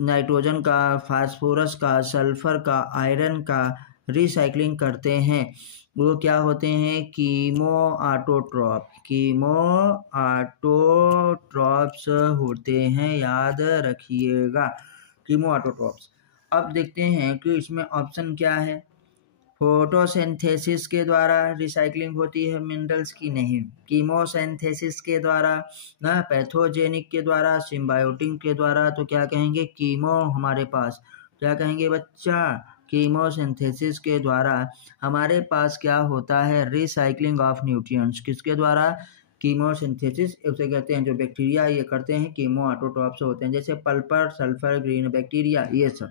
नाइट्रोजन का, फास्फोरस का, सल्फर का, आयरन का रिसाइकलिंग करते हैं, वो क्या होते हैं? कीमो ऑटोट्रॉप्स होते हैं। याद रखिएगा कीमो ऑटोट्रॉप्स। अब देखते हैं कि इसमें ऑप्शन क्या है। फोटोसिंथेसिस के द्वारा रिसाइकलिंग होती है मिनरल्स की? नहीं। कीमोसिंथेसिस के द्वारा ना, पैथोजेनिक के द्वारा, सिम्बायोटिक के द्वारा। तो क्या कहेंगे? कीमो। हमारे पास क्या कहेंगे बच्चा? कीमोसिंथेसिस के द्वारा हमारे पास क्या होता है? Recycling of nutrients. किसके द्वारा? कीमोसिंथेसिस उसे कहते हैं। जो बैक्टीरिया ये करते हैं कीमो ऑटोट्रॉप्स होते हैं, जैसे पल्पर, सल्फर, ग्रीन बैक्टीरिया, ये सब।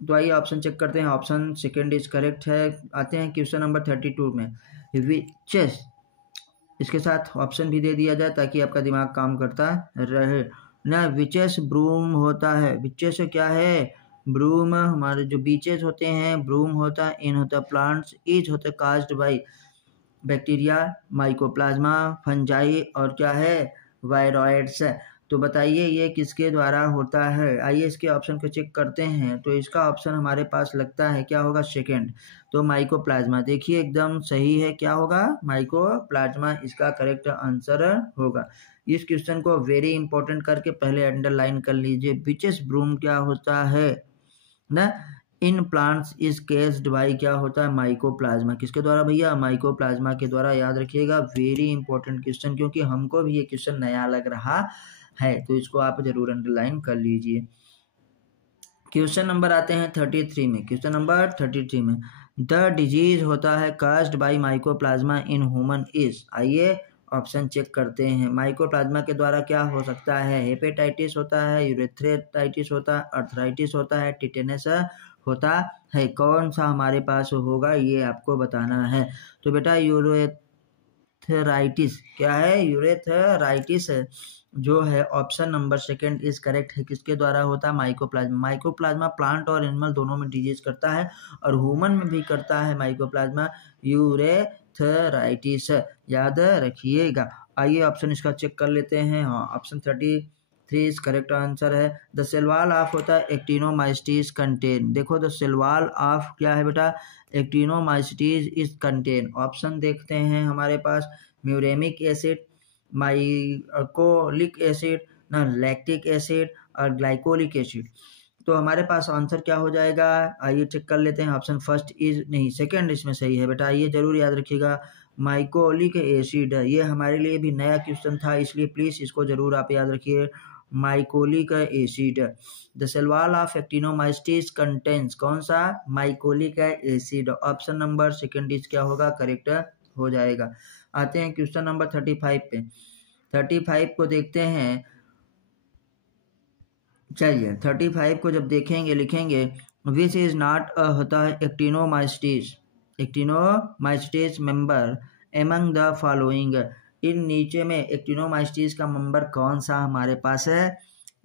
तो आइए ऑप्शन चेक करते हैं। ऑप्शन सेकंड इज करेक्ट है। आते हैं क्वेश्चन नंबर 32 में। विचेस, इसके साथ ऑप्शन भी दे दिया जाए ताकि आपका दिमाग काम करता रहे ना। विचेस ब्रूम होता है। विचेस क्या है? ब्रूम। हमारे जो बीचेस होते हैं ब्रूम होता है। इन होता है प्लांट्स, इज होता है caused by bacteria, mycoplasma, fungi और क्या है? वायरॉइड्स। तो बताइए ये किसके द्वारा होता है? आइए इसके ऑप्शन को चेक करते हैं। तो इसका ऑप्शन हमारे पास लगता है क्या होगा? सेकंड। तो माइकोप्लाज्मा। देखिए एकदम सही है। क्या होगा? माइकोप्लाज्मा इसका करेक्ट आंसर होगा। इस क्वेश्चन को वेरी इंपॉर्टेंट करके पहले अंडरलाइन कर लीजिए। विचेस ब्रूम क्या होता है ना? इन प्लांट्स इज केस्ड बाई क्या होता है? माइकोप्लाज्मा। किसके द्वारा भैया? माइकोप्लाज्मा के द्वारा। याद रखिएगा वेरी इंपॉर्टेंट क्वेश्चन, क्योंकि हमको भी ये क्वेश्चन नया लग रहा है, तो इसको आप जरूर अंडरलाइन कर लीजिए। क्वेश्चन नंबर आते हैं 33 में। क्वेश्चन नंबर 33 में द डिजीज होता है caused by mycoplasma in human is. आइए ऑप्शन चेक करते हैं। माइकोप्लाज्मा के द्वारा क्या हो सकता है? हेपेटाइटिस होता है, यूरेथ्राइटिस होता है, अर्थराइटिस होता है, टिटेनस होता है। कौन सा हमारे पास होगा ये आपको बताना है। तो बेटा यूरेथ्राइटिस क्या है? यूरेथ्राइटिस जो है option number second is correct है। किसके द्वारा होता है? माइकोप्लाज्मा। माइकोप्लाज्मा प्लांट और एनिमल दोनों में डिजीज करता है और ह्यूमन में भी करता है माइकोप्लाज्मा यूरेथ्राइटिस। याद रखिएगा। आइए ऑप्शन इसका चेक कर लेते हैं। हाँ, ऑप्शन 33 इज करेक्ट आंसर है। द सेल वॉल ऑफ होता है एक्टिनोमाइसिटीज कंटेन। देखो द सेल वॉल ऑफ क्या है बेटा? Actinomycetes is contain. ऑप्शन देखते हैं हमारे पास। म्यूरेमिक एसिड, माइकोलिक एसिड ना, लैक्टिक एसिड और ग्लाइकोलिक एसिड। तो हमारे पास आंसर क्या हो जाएगा? आइए चेक कर लेते हैं। ऑप्शन फर्स्ट इज नहीं, सेकंड इसमें सही है बेटा। ये जरूर याद रखिएगा माइकोलिक एसिड। ये हमारे लिए भी नया क्वेश्चन था, इसलिए प्लीज इसको जरूर आप याद रखिए। Mycolic acid. The cell wall of actinomyces contains कौन सा? Mycolic acid. Option number second is क्या होगा? करेक्ट हो जाएगा। आते हैं क्वेश्चन नंबर 35 पे। 35 को देखते हैं। चलिए 35 को जब देखेंगे लिखेंगे विच इज नॉट होता है actinomyces member among the following. इन नीचे में एक्टिनोमाइसिस का मेंबर कौन सा हमारे पास है?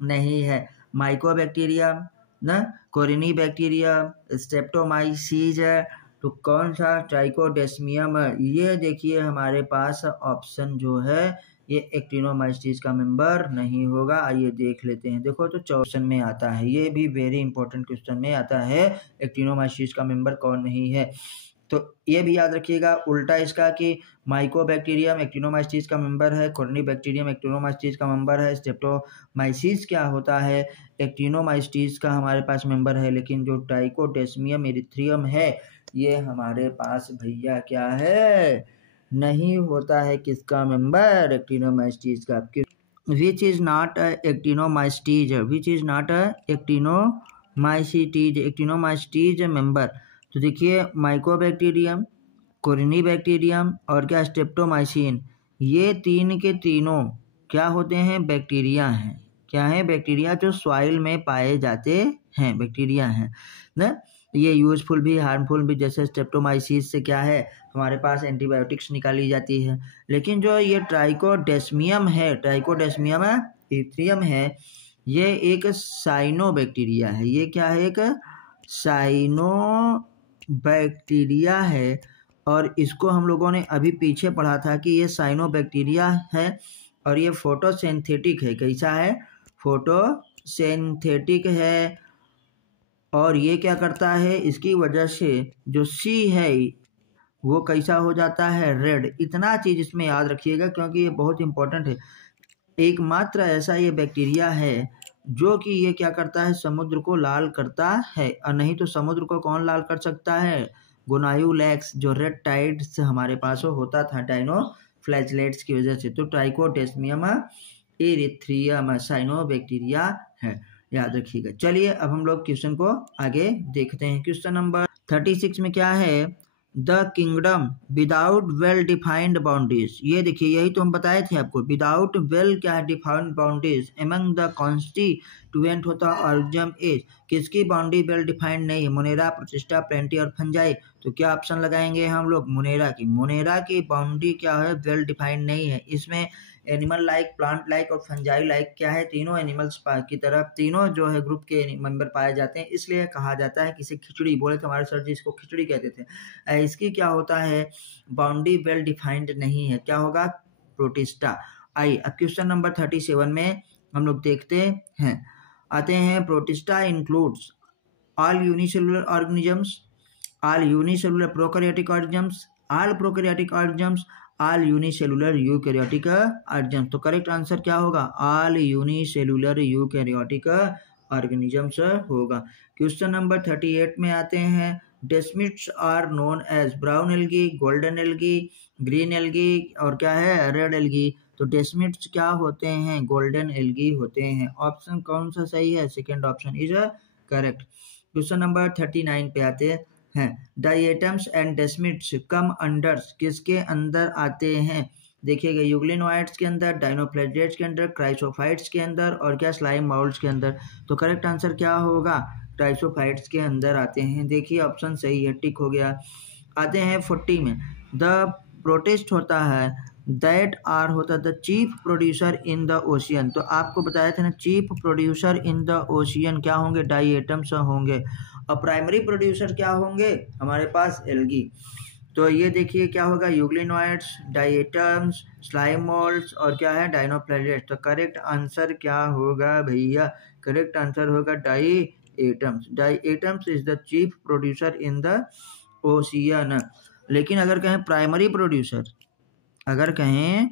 नहीं है। माइकोबैक्टीरियम न, कोरिनी बैक्टीरियम, स्ट्रेप्टोमाइसीज है, तो कौन सा? ट्राइकोडेस्मियम। ये देखिए हमारे पास ऑप्शन जो है ये एक्टिनोमाइसिस का मेंबर नहीं होगा। आइए देख लेते हैं। देखो तो क्वेश्चन में आता है, ये भी वेरी इंपॉर्टेंट क्वेश्चन में आता है, एक्टिनोमाइसिस का मेंबर कौन नहीं है। तो ये भी याद रखिएगा उल्टा इसका कि माइकोबैक्टीरियम एक्टिनोमाइसिस का मेंबर है, कोरिनी बैक्टीरियम एक्टिनोमाइसिस का मेंबर है, स्ट्रेप्टोमाइसिस क्या होता है? एक्टिनोमाइसिस का हमारे पास मेंबर है। लेकिन जो ट्राइकोडेस्मियम एरिथ्रियम है ये हमारे पास भैया क्या है? नहीं होता है। किसका मेंबर? एक्टिनोमाइसिस का। Which is not actinomyces, which is not actinomyces member. तो देखिए माइकोबैक्टीरियम, कोरिनी बैक्टीरियम और क्या? स्ट्रेप्टोमाइसिन। ये तीन के तीनों क्या होते हैं? बैक्टीरिया हैं। क्या है? बैक्टीरिया जो सॉइल में पाए जाते हैं, बैक्टीरिया हैं ना। ये यूजफुल भी हार्मफुल भी। जैसे स्ट्रेप्टोमाइसिस से क्या है हमारे पास एंटीबायोटिक्स निकाली जाती है। लेकिन जो ये ट्राइकोडेस्मियम है, ट्राइकोडेस्मियम एरिथ्रियम है, ये एक साइनो बैक्टीरिया है। ये क्या है? एक साइनो बैक्टीरिया है। और इसको हम लोगों ने अभी पीछे पढ़ा था कि ये साइनो बैक्टीरिया है और ये फोटोसिंथेटिक है। कैसा है? फोटोसिंथेटिक है। और ये क्या करता है? इसकी वजह से जो सी है वो कैसा हो जाता है? रेड। इतना चीज इसमें याद रखिएगा क्योंकि ये बहुत इंपॉर्टेंट है। एकमात्र ऐसा ये बैक्टीरिया है जो कि ये क्या करता है? समुद्र को लाल करता है। और नहीं तो समुद्र को कौन लाल कर सकता है? गोनायूलैक्स जो रेड टाइड से हमारे पास होता था डायनोफ्लैजेलेट्स की वजह से। तो ट्राइकोडेस्मियम एरिथ्रियम साइनो बैक्टीरिया है, याद रखिएगा। चलिए अब हम लोग क्वेश्चन को आगे देखते हैं। क्वेश्चन नंबर 36 में क्या है? The kingdom without well defined boundaries. ये देखिए यही तो हम बताए थे आपको। विदाउट वेल क्या है? Defined boundaries among the constituent होता ऑर्गेनिज्म इज। किसकी बाउंड्री वेल डिफाइंड नहीं है? मोनेरा, प्रोटिस्टा, प्लेंटी और फंजाई। तो क्या ऑप्शन लगाएंगे हम लोग? मोनेरा की। मोनेरा की बाउंड्री क्या है? वेल डिफाइंड नहीं है। इसमें एनिमल लाइक, प्लांट लाइक और फंजाई लाइक क्या है? तीनों एनिमल्स की तरफ तीनों जो है ग्रुप के मेंबर पाए जाते हैं। इसलिए कहा जाता है किसी खिचड़ी बोले तो हमारे सर जी इसको खिचड़ी कहते थे। इसकी क्या होता है? बाउंड्री वेल डिफाइंड नहीं है। क्या होगा? प्रोटिस्टा। आइए अब क्वेश्चन नंबर 37 में हम लोग देखते हैं। आते हैं। Protista includes all unicellular organisms, all unicellular prokaryotic organisms, all prokaryotic organisms, all unicellular eukaryotic organisms. तो करेक्ट आंसर क्या होगा? ऑल यूनिसेलुलर यूकैरियोटिक ऑर्गेनिजम्स होगा। क्वेश्चन नंबर 38 में आते हैं। Desmids are known as brown algae, golden algae, green algae और क्या है? Red algae. तो डेस्मिड्स क्या होते हैं? गोल्डन एल्गी होते हैं। ऑप्शन कौन सा सही है? Second option is correct. Question number 39 पे आते हैं। Diatoms and desmids come under किसके अंदर आते हैं? देखिएगा यूग्लिनोइड्स के अंदर, डायनोफ्लैजेलेट्स के अंदर, क्राइसोफाइट्स के अंदर और क्या? स्लाइम माउल्ट्स के अंदर। तो करेक्ट आंसर क्या होगा? क्राइसोफाइट्स के अंदर आते हैं। देखिए ऑप्शन सही है, टिक हो गया। आते हैं 40 में। द प्रोटिस्ट होता है दैट आर होता है the chief producer in the ocean. तो आपको बताया था ना chief producer in the ocean क्या होंगे? डायटम्स होंगे। और प्राइमरी प्रोड्यूसर क्या होंगे? हमारे पास एल्गी। तो ये देखिए क्या होगा? यूग्लिनोइड्स, डायटम्स, स्लाइम मोल्ड्स और क्या है? डायनोफ्लैजेलेट्स। तो करेक्ट आंसर क्या होगा भैया? करेक्ट आंसर होगा diatoms. Diatoms is the chief producer in the ocean. लेकिन अगर कहें प्राइमरी प्रोड्यूसर, अगर कहें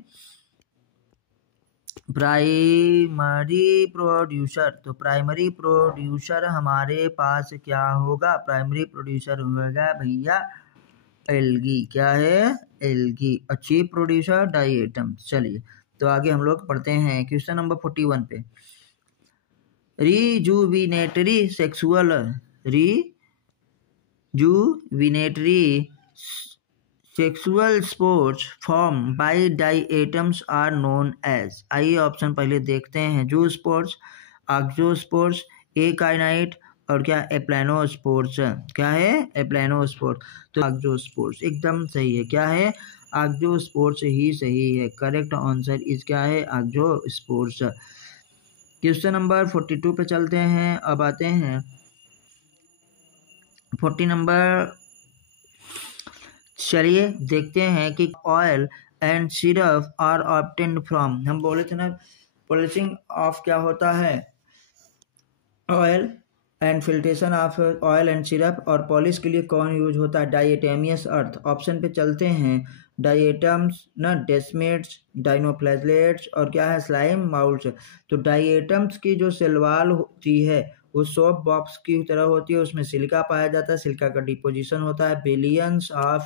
प्राइमरी प्रोड्यूसर, तो प्राइमरी प्रोड्यूसर हमारे पास क्या होगा? प्राइमरी प्रोड्यूसर होगा भैया एल्गी। क्या है? एल्गी। Chief producer diatoms. चलिए तो आगे हम लोग पढ़ते हैं क्वेश्चन नंबर 41 पे। Rejuvenatory sexual spores form by diatoms are known as. आइए ऑप्शन पहले देखते हैं। जू स्पोर्ट्स, आक्जो स्पोर्ट्स, एकाइनाइट और क्या एप्लानो स्पोर्ट्स। क्या है? एप्लानो स्पोर्ट्स। तो आक्जो स्पोर्ट्स एकदम सही है। क्या है? आक्जो स्पोर्ट्स ही सही है। करेक्ट आंसर इस क्या है? आक्जो स्पोर्ट्स। क्वेश्चन नंबर 42 पे चलते हैं। अब आते हैं 40 नंबर। चलिए देखते हैं कि oil and syrup are obtained from. हम बोले थे ना पॉलिशिंग ऑफ क्या होता है? Oil and filtration of oil and syrup, और पॉलिश के लिए कौन यूज होता है? डाइएटमियस अर्थ। ऑप्शन पे चलते हैं। डाइएटम्स ना डेस्मेट्स, डाइनोफ्लैगेलेट्स और क्या है? स्लाइम माउल्स। तो डाइएटम्स की जो सेलवाल होती है वो सोप बॉक्स की तरह होती है, उसमें सिलिका पाया जाता है, सिलिका का डिपोजिशन होता है बिलियंस ऑफ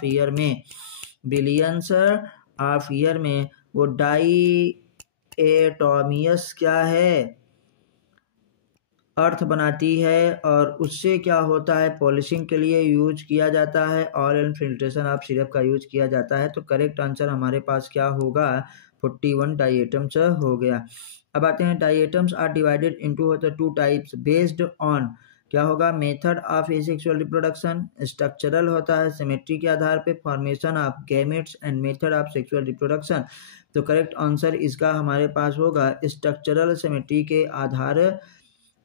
ईयर में, वो डाइएटोमियस क्या है? अर्थ बनाती है, और उससे क्या होता है? पॉलिशिंग के लिए यूज किया जाता है, oil and filtration of syrup का यूज किया जाता है। तो करेक्ट आंसर हमारे पास क्या होगा? 41 डाइएटम्स हो गया। अब आते हैं डाइएटम्स आर डिवाइडेड इनटू होता है 2 टाइप्स बेस्ड ऑन क्या होगा? Method of asexual reproduction. Structural होता है सिमेट्री के आधार पे, formation of gametes and method of sexual reproduction. तो करेक्ट आंसर इसका हमारे पास होगा स्ट्रक्चरल सिमेट्री के आधार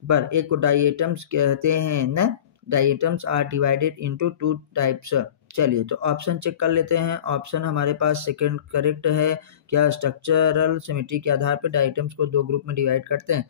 पर। एक को डाइएटम्स कहते हैं ना। Diatoms are divided into 2 types. चलिए तो ऑप्शन चेक कर लेते हैं। ऑप्शन हमारे पास सेकंड करेक्ट है। क्या? स्ट्रक्चरल सिमेट्री के आधार पर डाइएटम्स को 2 ग्रुप में डिवाइड करते हैं।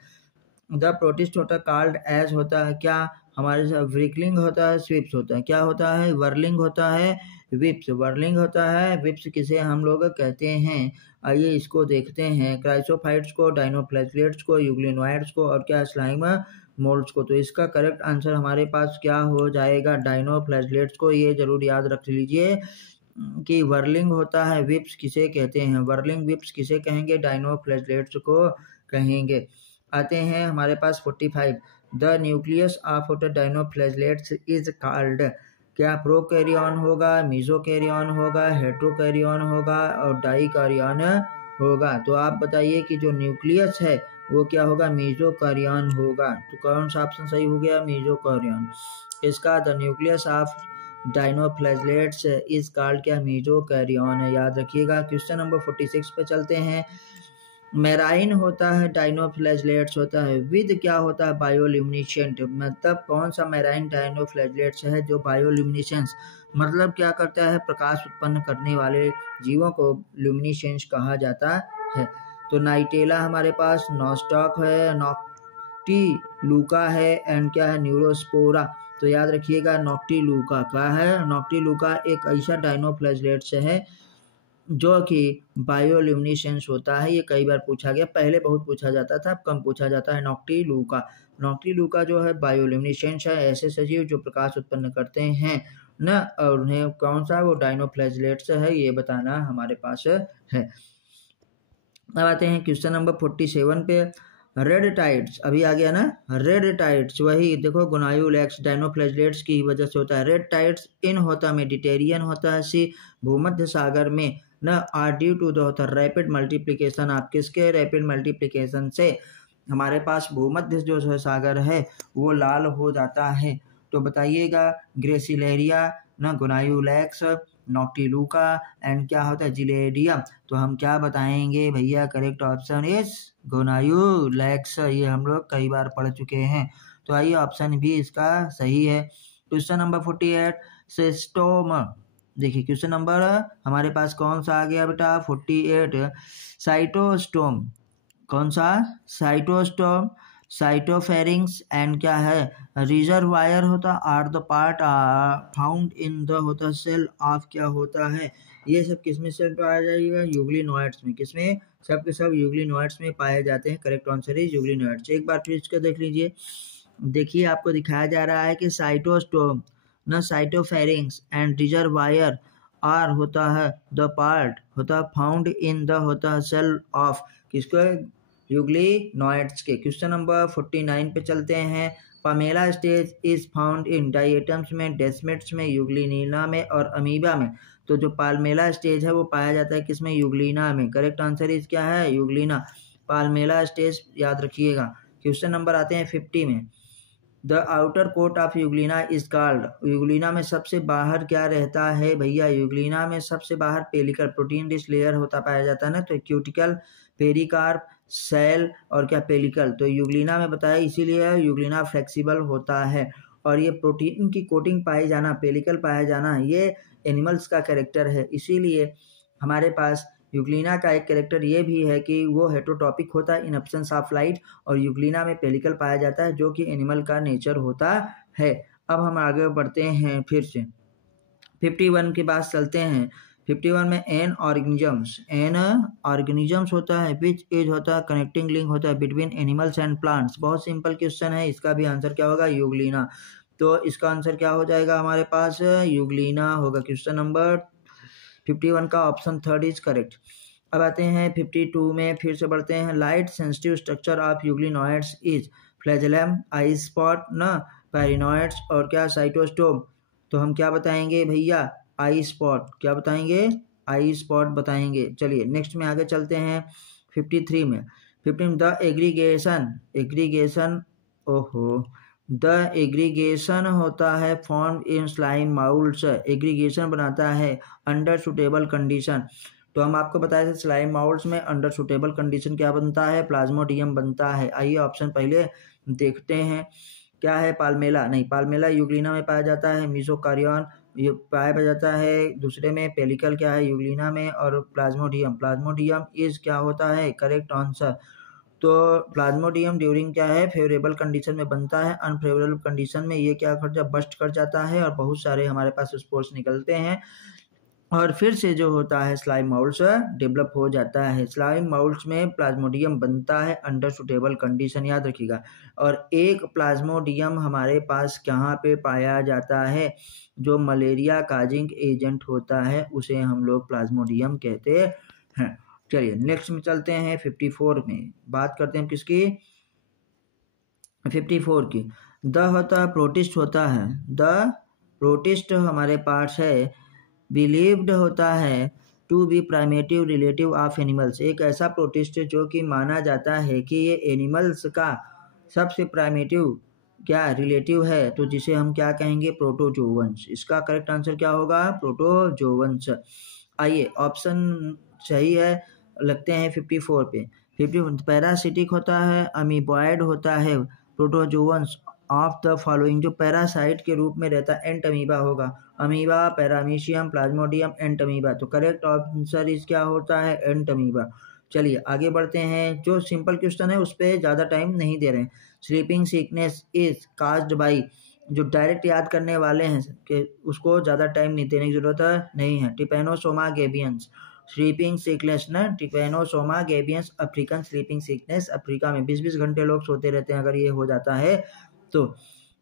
द प्रोटिस्ट होता है कार्ड एज होता है क्या? हमारे साथ व्रिकलिंग होता है, स्विप्स होता है। क्या होता है? वर्लिंग होता है, विप्स। वर्लिंग होता है, विप्स किसे हम लोग कहते हैं? आइए इसको देखते हैं। क्राइसोफाइट्स को, डाइनोफ्लैगेलेट्स को, यूग्लिनोइड्स को और क्या? स्लाइम मोल्ड्स को। तो इसका करेक्ट आंसर हमारे पास क्या हो जाएगा? डाइनोफ्लैगेलेट्स को। ये जरूर याद रख लीजिए कि वर्लिंग होता है, विप्स किसे कहते हैं? वर्लिंग विप्स किसे कहेंगे? डाइनोफ्लैगेलेट्स को कहेंगे। आते हैं हमारे पास 45। The nucleus of dinoflagellates is called क्या? प्रोकैरियन होगा, मेसोकैरियन होगा, हेटेरोकैरियन होगा और डाइकैरियन होगा। तो आप बताइए कि जो न्यूक्लियस है वो क्या होगा? मेसोकैरियन होगा। तो कौन सा ऑप्शन सही हो गया? मेसोकैरियन। इसका the nucleus of dinoflagellates is called क्या? मेसोकैरियन है। याद रखिएगा। क्वेश्चन नंबर 46 पे चलते हैं। मेराइन होता है, डाइनोफ्लैगेलेट्स होता है, विद क्या होता है? बायोल्यूमिनेसेंट। मतलब कौन सा मेराइन डाइनोफ्लैगेलेट्स है जो बायोल्यूमिनेसेंस मतलब क्या करता है? प्रकाश उत्पन्न करने वाले जीवों को ल्यूमिनेसेंस कहा जाता है। तो नाइटेला हमारे पास, नॉस्टॉक है, नॉक्टिलूका है एंड क्या है? न्यूरोस्पोरा। तो याद रखिएगा नॉक्टिलूका क्या है? नॉक्टिलूका एक ऐसा डाइनोफ्लैगेलेट्स है जो कि बायोल्यूमिनेसेंस होता है। ये कई बार पूछा गया, पहले बहुत पूछा जाता था, अब कम पूछा जाता है। नॉक्टिलूका जो है बायोल्यूमिनेसेंस है, ऐसे सजीव जो प्रकाश उत्पन्न करते हैं ना, और उन्हें कौन सा? वो डाइनोफ्लैगेलेट्स है, ये बताना हमारे पास है। अब आते हैं क्वेश्चन नंबर 47 पे। रेड टाइड्स अभी आ गया ना। रेड टाइड्स वही देखो गोनायोलैक्स डाइनोफ्लैगेलेट्स की वजह से होता है। रेड टाइड्स इन होता है मेडिटेरियन होता है, सी भूमध्य सागर में ना, आर ड्यू टू द होता है रैपिड मल्टीप्लिकेशन। आप किसके? रैपिड मल्टीप्लिकेशन से हमारे पास भूमध्य जो सागर है वो लाल हो जाता है। तो बताइएगा ग्रेसिलेरिया ना, गोनायोलैक्स, नॉक्टिलूका एंड क्या होता है? जिलेडिया। तो हम क्या बताएंगे भैया? Correct option is Gonyaulax. ये हम लोग कई बार पढ़ चुके हैं। तो आइए ऑप्शन भी इसका सही है। Question number 48 सिस्टोम। देखिए क्वेश्चन नंबर हमारे पास कौन सा आ गया बेटा? 48 साइटोस्टोम। कौन सा? साइटोस्टोम, साइटोफेरिंग्स एंड क्या है? रिजर्वायर होता are the part found in the होता सेल ऑफ क्या होता है? ये सब किसमें से पाया जाएगा? यूग्लिनोइड्स में। किसमें? सब के सब यूग्लिनोइड्स में पाए जाते हैं। Correct answer is euglenoids. एक बार फिर इसको देख लीजिए। देखिए आपको दिखाया जा रहा है कि साइटोस्टोम न, साइटोफेरिंग्स एंड रिजर्वायर आर होता है द पार्ट होता फाउंड इन द होता है सेल ऑफ किसको? यूग्लिनॉइड्स के। क्वेश्चन नंबर 49 पे चलते हैं। Pamela stage is found in diatoms में, डेस्मिड्स में, यूग्लिना में और अमीबा में। तो जो पाल्मेला स्टेज है वो पाया जाता है किसमें? यूग्लिना में। करेक्ट आंसर इज क्या है? यूग्लिना। पाल्मेला स्टेज याद रखिएगा। क्वेश्चन नंबर आते हैं 50 में। The outer coat of Euglena is called. Euglena में सबसे बाहर क्या रहता है भैया? यूग्लिना में सबसे बाहर पेलिकल प्रोटीन रिच लेयर होता पाया जाता है ना, तो क्यूटिकल, पेरिकार्प, सेल और क्या पेलिकल। तो यूग्लिना में बताया, इसीलिए यूग्लिना फ्लेक्सिबल होता है। और ये प्रोटीन की कोटिंग पाई जाना, पेलिकल पाया जाना, ये एनिमल्स का कैरेक्टर है। इसीलिए हमारे पास यूग्लिना का एक कैरेक्टर ये भी है कि वो हेटरोटॉपिक होता है इन एब्सेंस ऑफ लाइट, और यूग्लिना में पेलिकल पाया जाता है जो कि एनिमल का नेचर होता है। अब हम आगे बढ़ते हैं फिर से 51 के बाद चलते हैं। 51 में एन ऑर्गेनिजम्स होता है विच इज होता है कनेक्टिंग लिंक होता है बिटवीन एनिमल्स एंड प्लांट्स। बहुत सिंपल क्वेश्चन है, इसका भी आंसर क्या होगा? यूग्लिना। तो इसका आंसर क्या हो जाएगा हमारे पास? यूग्लिना होगा। क्वेश्चन नंबर 51 का ऑप्शन 3 इज करेक्ट। अब आते हैं 52 में, फिर से बढ़ते हैं। Light sensitive structure of euglenoids is flagellum, I spot ना, पैरिनॉइड्स और क्या? साइटोस्टोम। तो हम क्या बताएंगे भैया? आई स्पॉट। क्या बताएंगे? आई स्पॉट बताएंगे। चलिए नेक्स्ट में आगे चलते हैं 53 में। 15 द एग्रीगेशन द एग्रीगेशन होता है फॉर्म इन स्लाइम माउल्स। एग्रीगेशन बनाता है अंडर सुटेबल कंडीशन। तो हम आपको बताए थे स्लाइम माउल्स में अंडर सुटेबल कंडीशन क्या बनता है? प्लाज्मोडियम बनता है। आइए ऑप्शन पहले देखते हैं। क्या है? पाल्मेला नहीं, पाल्मेला यूग्लिना में पाया जाता है। मीसोकारियन ये पाया जाता है दूसरे में। पेलिकल क्या है? यूग्लिना में। और प्लाज्मोडियम इज क्या होता है? Correct answer. तो प्लाज्मोडियम ड्यूरिंग क्या है? फेवरेबल कंडीशन में बनता है। अनफेवरेबल कंडीशन में ये क्या कर जाता? बस्ट कर जाता है और बहुत सारे हमारे पास स्पोर्स निकलते हैं और फिर से जो होता है स्लाइम माउल्स डेवलप हो जाता है। स्लाइम माउल्स में प्लाज्मोडियम बनता है अंडर सुटेबल कंडीशन, याद रखिएगा। और एक प्लाज्मोडियम हमारे पास कहाँ पे पाया जाता है? जो मलेरिया काजिंग एजेंट होता है उसे हम लोग प्लाज्मोडियम कहते हैं। चलिए नेक्स्ट में चलते हैं 54 में। बात करते हैं किसकी? 54 की। द होता है प्रोटिस्ट होता है। द प्रोटिस्ट हमारे पास है बिलीव्ड होता है to be primitive relative of animals. एक ऐसा प्रोटिस्ट जो कि माना जाता है कि ये एनिमल्स का सबसे प्राइमेटिव क्या रिलेटिव है, तो जिसे हम क्या कहेंगे? प्रोटोजोवंस। इसका करेक्ट आंसर क्या होगा? प्रोटोजोवंस। आइए ऑप्शन सही है, लगते हैं 54 पे। 50 पैरासिटिक होता है, अमीबॉयड होता है, प्रोटोजोवंस ऑफ द फॉलोइंग। जो पैरासाइट के रूप में रहता है एंटमीबा होगा। Amoeba, paramecium, Plasmodium, Entamoeba. तो करेक्ट आंसर इस क्या होता है? एंटमीबा। चलिए आगे बढ़ते हैं। जो सिंपल क्वेश्चन है उस पर ज़्यादा टाइम नहीं दे रहे हैं। Sleeping sickness is caused by. जो डायरेक्ट याद करने वाले हैं कि उसको ज़्यादा टाइम नहीं देने की जरूरत नहीं है। ट्रिपैनोसोमा गैबियंस स्लीपिंग सिकनेस ना, Trypanosoma gambiense African sleeping sickness. Africa में 20-20 घंटे लोग सोते रहते हैं अगर ये हो जाता है तो।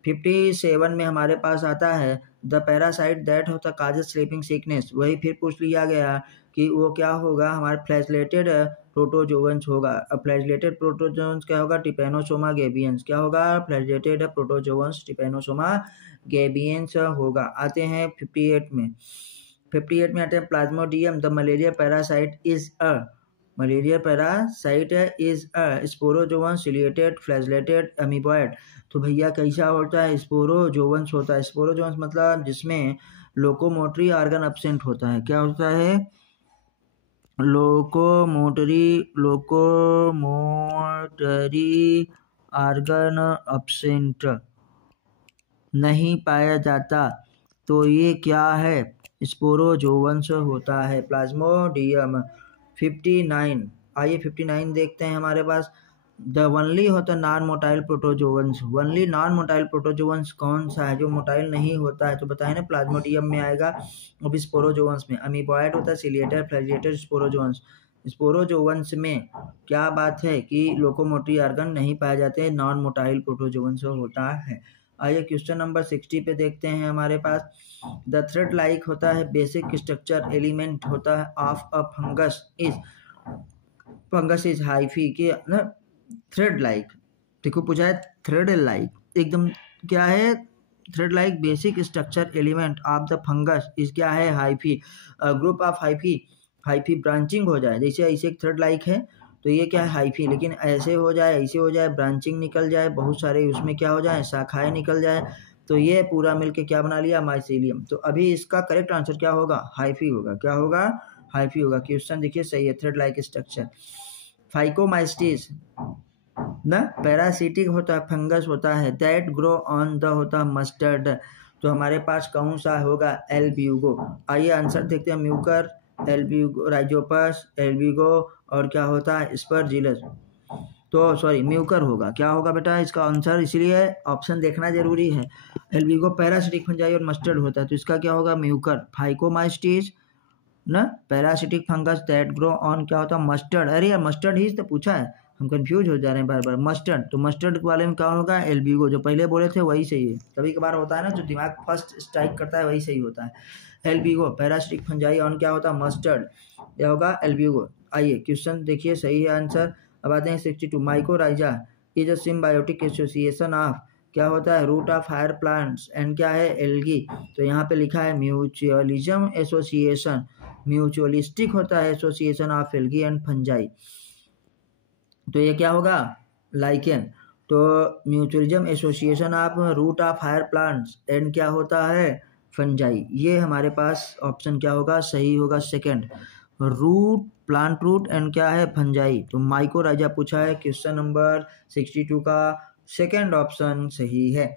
57 में हमारे पास आता है द पैरासाइट दैट होता काजेज स्लीपिंग सिकनेस। वही फिर पूछ लिया गया कि वो क्या होगा? हमारे फ्लैजलेटेड प्रोटोजोवंस होगा। अब फ्लैजलेटेड प्रोटोजोवंस क्या होगा? ट्रिपैनोसोमा गैबियंस। क्या होगा? फ्लैजलेटेड प्रोटोजोवंस ट्रिपैनोसोमा गैबियंस होगा। आते हैं 58 में। 58 में आते हैं Plasmodium the malaria parasite is a. Malaria parasite is a sporozoan ciliated flagellated amoeboid. तो भैया कैसा होता है? स्पोरोजोवंस होता है। स्पोरोजोवंस मतलब जिसमें लोकोमोटरी ऑर्गन एब्सेंट होता है। क्या होता है? लोकोमोटरी ऑर्गन एब्सेंट नहीं पाया जाता, तो ये क्या है? स्पोरोजोवंस होता है। प्लाज्मोडियम 59। आइए 59 देखते हैं हमारे पास। द वनली होता है non motile protozoans. Only non motile protozoans कौन सा है जो मोटाइल नहीं होता है? तो बताए ना, प्लाज्मोडियम में आएगा। वो भी स्पोरोजोवंस में। अमीबॉयड होता है सिलिएटर, फ्लैजिलेटेड, स्पोरोजोवंस। स्पोरोजोवंस में क्या बात है कि लोकोमोटरी ऑर्गन नहीं पाए जाते, नॉन मोटाइल प्रोटोजोवंस होता है। आइए क्वेश्चन नंबर 60 पे देखते हैं हमारे पास। द थ्रेड लाइक होता है बेसिक स्ट्रक्चर एलिमेंट होता है of a fungus is hyphae के ना, थ्रेड लाइक, देखो पूछा है थ्रेड लाइक, एकदम क्या है, thread like basic structure element of the fungus इस क्या है, hyphae, group of hyphae branching हो जाए, जैसे ऐसे एक थ्रेड लाइक है तो ये क्या है हाइफी, लेकिन ऐसे हो जाए, ऐसे हो जाए, ब्रांचिंग निकल जाए, बहुत सारे उसमें क्या हो जाए, शाखाएं निकल जाए, तो ये पूरा मिलके क्या बना लिया, माइसीलियम। तो अभी इसका करेक्ट आंसर क्या होगा, हाइफी होगा। क्या होगा, हाइफी होगा। क्वेश्चन देखिए सही है, थ्रेड लाइक स्ट्रक्चर। फाइकोमाइस्टिस ना पैरासिटिक होता है, फंगस होता है, दैट ग्रो ऑन द होता है मस्टर्ड, तो हमारे पास कौन सा होगा, एल्ब्यूगो। आइए आंसर देखते हैं, म्यूकर, एल्ब्यूगो, राइजोपस, एल्ब्यूगो और क्या होता है, स्पर्जिलस, तो सॉरी म्यूकर होगा। क्या होगा बेटा इसका आंसर, इसलिए ऑप्शन देखना जरूरी है। एल्ब्यूगो पैरासिटिक फंजाई और मस्टर्ड होता है, तो इसका क्या होगा, म्यूकर। फाइकोमाइस्टिस ना parasitic fungus that grow on क्या होता है, मस्टर्ड, अरे यार मस्टर्ड ही तो पूछा है, हम कंफ्यूज हो जा रहे हैं बार बार। मस्टर्ड, तो मस्टर्ड वाले में क्या होगा, एल्ब्यूगो, जो पहले बोले थे वही सही है। कभी कभार होता है ना, जो दिमाग फर्स्ट स्ट्राइक करता है वही सही होता है। एल्ब्यूगो पैरासिटिक फंजाई ऑन क्या होता है, मस्टर्ड, क्या होगा, एल्ब्यूगो। आइए क्वेश्चन देखिए सही है आंसर। अब आते हैं 62, mycorrhiza is a symbiotic association of क्या होता है, root of higher plants and क्या है, एल्गी, तो यहाँ पे लिखा है म्यूचुअलिज्म एसोसिएशन, म्यूचुअलिस्टिक होता है association of algae and fungi, तो ये क्या होगा, लाइकेन। तो mutualism association of root of higher plants and क्या होता है, फंजाई, ये हमारे पास ऑप्शन क्या होगा, सही होगा second, root, plant root and क्या है, फंजाई। तो माइकोराइजा पूछा है क्वेश्चन नंबर 62 का सेकंड ऑप्शन सही है।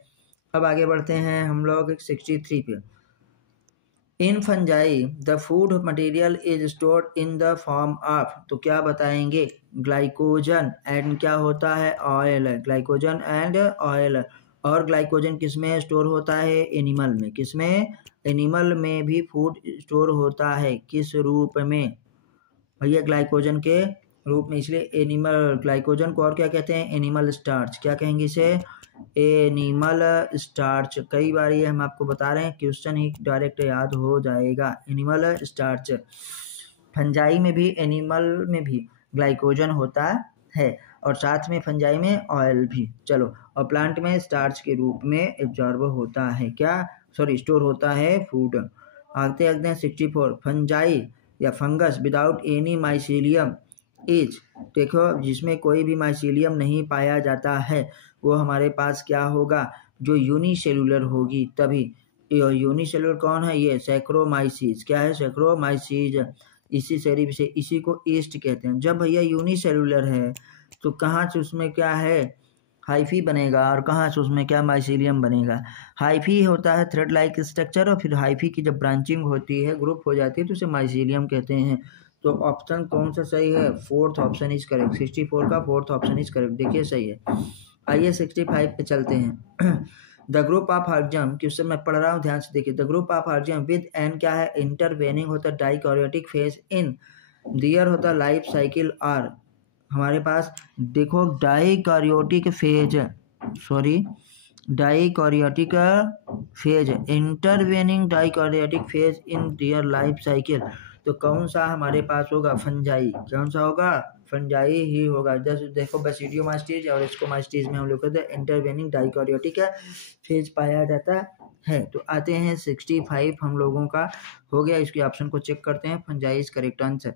अब आगे बढ़ते हैं हम लोग 63 पे। इन fungi the food material is stored in the form of, तो क्या बताएंगे, ग्लाइकोजन एंड क्या होता है, ऑयल, ग्लाइकोजन एंड ऑयल। और ग्लाइकोजन किस में स्टोर होता है, एनिमल में, किस में, एनिमल में भी फूड स्टोर होता है, किस रूप में, भैया ग्लाइकोजन के रूप में, इसलिए एनिमल ग्लाइकोजन को और क्या कहते हैं, एनिमल स्टार्च, क्या कहेंगे इसे, एनिमल स्टार्च। कई बार ये हम आपको बता रहे हैं, क्वेश्चन ही डायरेक्ट याद हो जाएगा, एनिमल स्टार्च। फंजाई में भी, एनिमल में भी ग्लाइकोजन होता है और साथ में फंजाई में ऑयल भी, चलो, और प्लांट में स्टार्च के रूप में एब्जॉर्ब होता है, क्या, सॉरी स्टोर होता है फूड। आते हैं 64, फंजाई या fungus without any mycelium is, देखो जिसमें कोई भी माइसीलियम नहीं पाया जाता है वो हमारे पास क्या होगा, जो यूनिसेलुलर होगी तभी। यूनिसेलुलर कौन है, ये सैक्रोमाइसीज, क्या है, सैक्रोमाइसीज, इसी शरीर से, इसी को ईस्ट कहते हैं। जब भैया यूनिसेलुलर है तो कहाँ से उसमें क्या है, हाइफी बनेगा, और कहाँ से उसमें क्या, माइसीलियम बनेगा। हाइफी होता है थ्रेड लाइक स्ट्रक्चर, और फिर हाइफी की जब ब्रांचिंग होती है, ग्रुप हो जाती है, तो उसे माइसीलियम कहते हैं। तो ऑप्शन कौन सा सही है, फोर्थ ऑप्शन इज करेक्ट, 64 का फोर्थ ऑप्शन इज करेक्ट, देखिए सही है। आइए 65 पे चलते हैं। The group of organ, question मैं पढ़ रहा हूँ ध्यान से देखिए, the group of organ with an क्या है, इंटरवेनिंग होता है डाइकैरियोटिक फेज इन दियर होता लाइफ साइकिल आर, हमारे पास देखो dikaryotic phase, sorry dikaryotic phase, intervening dikaryotic phase in their life cycle, तो कौन सा हमारे पास होगा, फंजाई, कौन सा होगा, फंजाई ही होगा। जैसे देखो बेसिडियोमास्टिस और स्कोमास्टिस में हम लोग कहते हैं इंटरवेनिंग डाइकैरियोटिक फेज पाया जाता है। तो आते हैं 65 हम लोगों का हो गया, इसके ऑप्शन को चेक करते हैं, fungi is correct answer.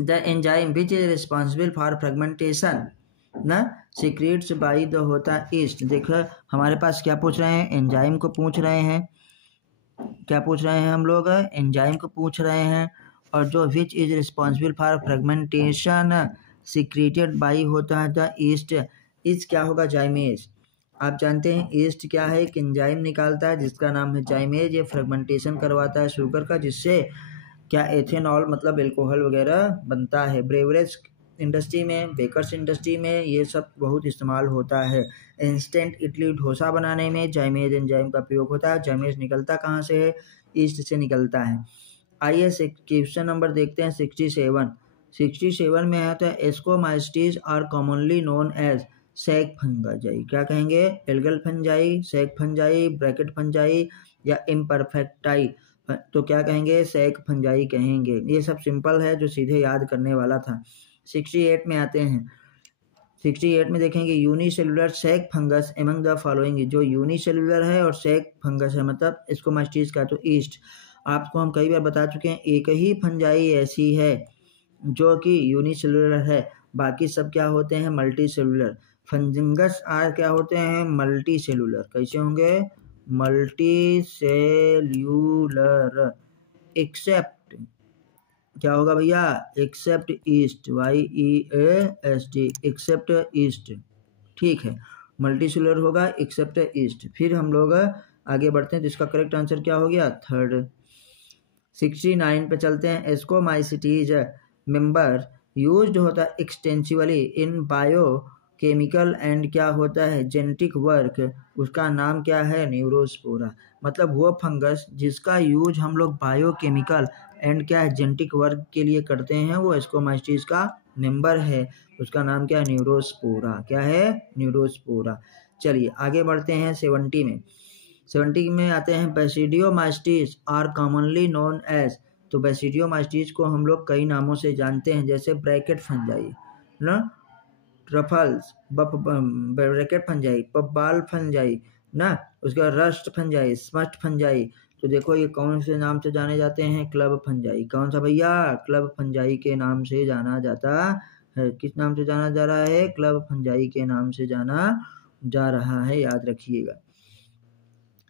The enzyme which is responsible for fragmentation ना सीक्रेट्स बाई द होता ईस्ट, देखो हमारे पास क्या पूछ रहे हैं, एंजाइम को पूछ रहे हैं, क्या पूछ रहे हैं हम लोग, एंजाइम को पूछ रहे हैं, और जो which is responsible for fragmentation secreted by होता है द ईस्ट, इस क्या होगा, जाइमेज। आप जानते हैं ईस्ट क्या है, एक एंजाइम निकालता है जिसका नाम है जाइमेज, ये फ्रेगमेंटेशन करवाता है शुगर का, जिससे क्या एथेनॉल मतलब एल्कोहल वगैरह बनता है। ब्रेवरेज इंडस्ट्री में, बेकर्स इंडस्ट्री में ये सब बहुत इस्तेमाल होता है। इंस्टेंट इडली डोसा बनाने में जाइमेज एंजाइम का प्रयोग होता है। जाइमेज निकलता कहाँ से है, ईस्ट से निकलता है। आइए क्वेश्चन नंबर देखते हैं 67 में आता है ascomycetes are commonly known as sac fungi, क्या कहेंगे, algal fungi, sac fungi, bracket fungi या इम्परफेक्टाई, तो क्या कहेंगे, सैक फंजाई कहेंगे। ये सब सिंपल है, जो सीधे याद करने वाला था। 68 में आते हैं, 68 में देखेंगे unicellular sac fungus among the following, जो यूनिसेलुलर है और सैक फंगस है मतलब स्कोमास्टिस का, तो ईस्ट। आपको हम कई बार बता चुके हैं, एक ही फंजाई ऐसी है जो कि यूनिसेलुलर है, बाकी सब क्या होते हैं मल्टी सेलुलर। फंगस आर क्या होते हैं मल्टी सेलुलर। कैसे होंगे मल्टी सेल्यूलर, एक्सेप्ट क्या होगा भैया except yeast, YEAST, except yeast, ठीक है मल्टी सेलुलर होगा एक्सेप्ट ईस्ट। फिर हम लोग आगे बढ़ते हैं, जिसका करेक्ट आंसर क्या हो गया थर्ड। 69 पे चलते हैं, एस्कोमाइसिटीज मेंबर यूज्ड होता है extensively in bio chemical and क्या होता है जेनेटिक वर्क, उसका नाम क्या है न्यूरोस्पोरा। मतलब वो फंगस जिसका यूज हम लोग बायोकेमिकल एंड क्या है जेनेटिक वर्क के लिए करते हैं, वो एस्कोमाइसिटीज का मेंबर है, उसका नाम क्या है न्यूरोस्पोरा। क्या है न्यूरोस्पोरा। चलिए आगे बढ़ते हैं 70 में। 70 में आते हैं बेसिडियोमाइस्टिस आर कॉमनली नोन एज, तो बेसिडियोमाइस्टिस को हम लोग कई नामों से जानते हैं, जैसे ब्रैकेट फंजाई ना, ट्रफल्स ब्रैकेट फंजाई, पब्बाल फंजाई ना, उसके बाद रस्ट फंजाई, स्मस्ट फंजाई। तो देखो ये कौन से नाम से जाने जाते हैं क्लब फंजाई। कौन सा भैया क्लब फंजाई के नाम से जाना जाता है। किस नाम से जाना जा रहा है क्लब फंजाई के नाम से जाना जा रहा है, याद रखिएगा।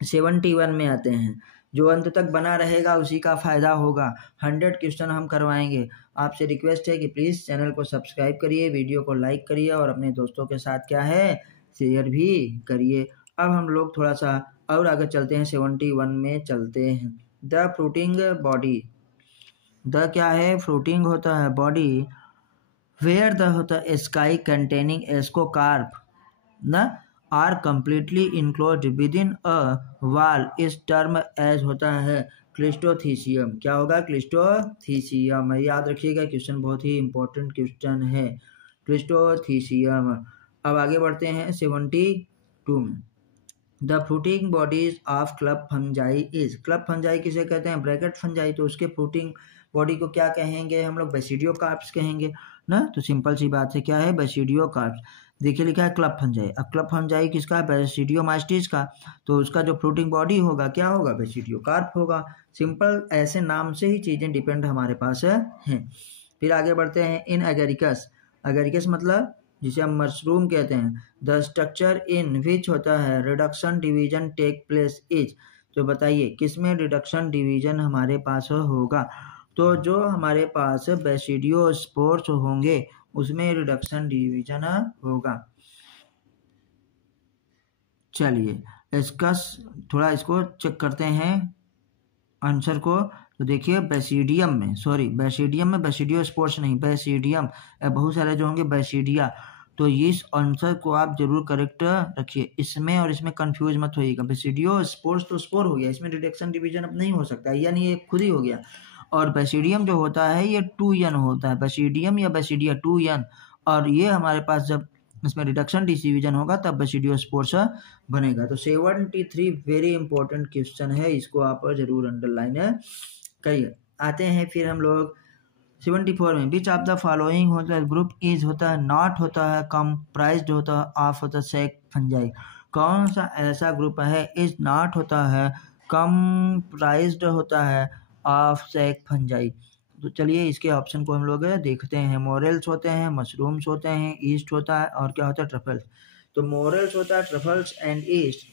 71 में आते हैं, जो अंत तक बना रहेगा उसी का फायदा होगा। 100 क्वेश्चन हम करवाएंगे। आपसे रिक्वेस्ट है कि प्लीज़ चैनल को सब्सक्राइब करिए, वीडियो को लाइक करिए और अपने दोस्तों के साथ क्या है शेयर भी करिए। अब हम लोग थोड़ा सा और आगे चलते हैं, 71 में चलते हैं। द फ्रूटिंग बॉडी, द क्या है फ्रूटिंग होता है बॉडी, वेयर द होता है स्काई कंटेनिंग एस्कोकार्प ना, are completely enclosed within a wall, इस टर्म एज होता है क्लिस्टोथीसियम। क्या होगा क्लिस्टोथीसियम, याद रखिएगा क्वेश्चन बहुत ही इंपॉर्टेंट क्वेश्चन है क्लिस्टोथीसियम। अब आगे बढ़ते हैं 72 में। The fruiting bodies of club fungi is, club fungi किसे कहते हैं ब्रैकेट फंजाई, तो उसके फ्रूटिंग बॉडी को क्या कहेंगे हम लोग बेसिडियोकार्प्स कहेंगे ना। तो सिंपल सी बात है क्या है बेसिडियोकार्प्स। देखिए लिखा है क्लब फंजाई, अब क्लब फंजाई किसका है बेसिडियोमाइस्टिस का, तो उसका जो फ्रूटिंग बॉडी होगा क्या होगा बेसिडियोकार्प होगा। सिंपल ऐसे नाम से ही चीज़ें डिपेंड हमारे पास हैं। फिर आगे बढ़ते हैं इन एगेरिकस, एगेरिकस मतलब जिसे हम मशरूम कहते हैं। द स्ट्रक्चर इन विच होता है reduction division take place is, तो बताइए किसमें रिडक्शन डिवीजन हमारे पास होगा, तो जो हमारे पास बेसिडियोस्पोर्स होंगे उसमें रिडक्शन डिवीजन होगा। चलिए इसका थोड़ा इसको चेक करते हैं आंसर को। तो देखिए बेसिडियम में, सॉरी बेसिडियम में बेसिडियोस्पोर्स नहीं, बेसिडियम बहुत सारे जो होंगे बेसिडिया, तो इस आंसर को आप जरूर करेक्ट रखिए। इसमें और इसमें कंफ्यूज मत होइएगा, बेसिडियोस्पोर्स तो स्पोर हो गया, इसमें रिडक्शन डिवीजन अब नहीं हो सकता, यानी ये खुद ही हो गया। और बेसिडियम जो होता है ये 2n होता है, बेसिडियम या बेसिडिया 2n, और ये हमारे पास जब इसमें रिडक्शन डिवीजन होगा तब बेसिडियोस्पोर्स बनेगा। तो 73 वेरी इंपॉर्टेंट क्वेश्चन है, इसको आप जरूर अंडरलाइन करिए। आते हैं फिर हम लोग 74 में, विच ऑफ द फॉलोइंग होता है ग्रुप इज होता है नॉट होता है कंप्राइज्ड होता है ऑफ होता है सैक फंजाई, कौन सा ऐसा ग्रुप है इज नॉट होता है कंप्राइज्ड होता है ऑफ सैक फंजाई। तो चलिए इसके ऑप्शन को हम लोग देखते हैं। मोरेल्स होते हैं, मशरूम्स होते हैं, ईस्ट होता है और क्या होता है ट्रफल्स। तो मोरेल्स होता है, ट्रफल्स एंड ईस्ट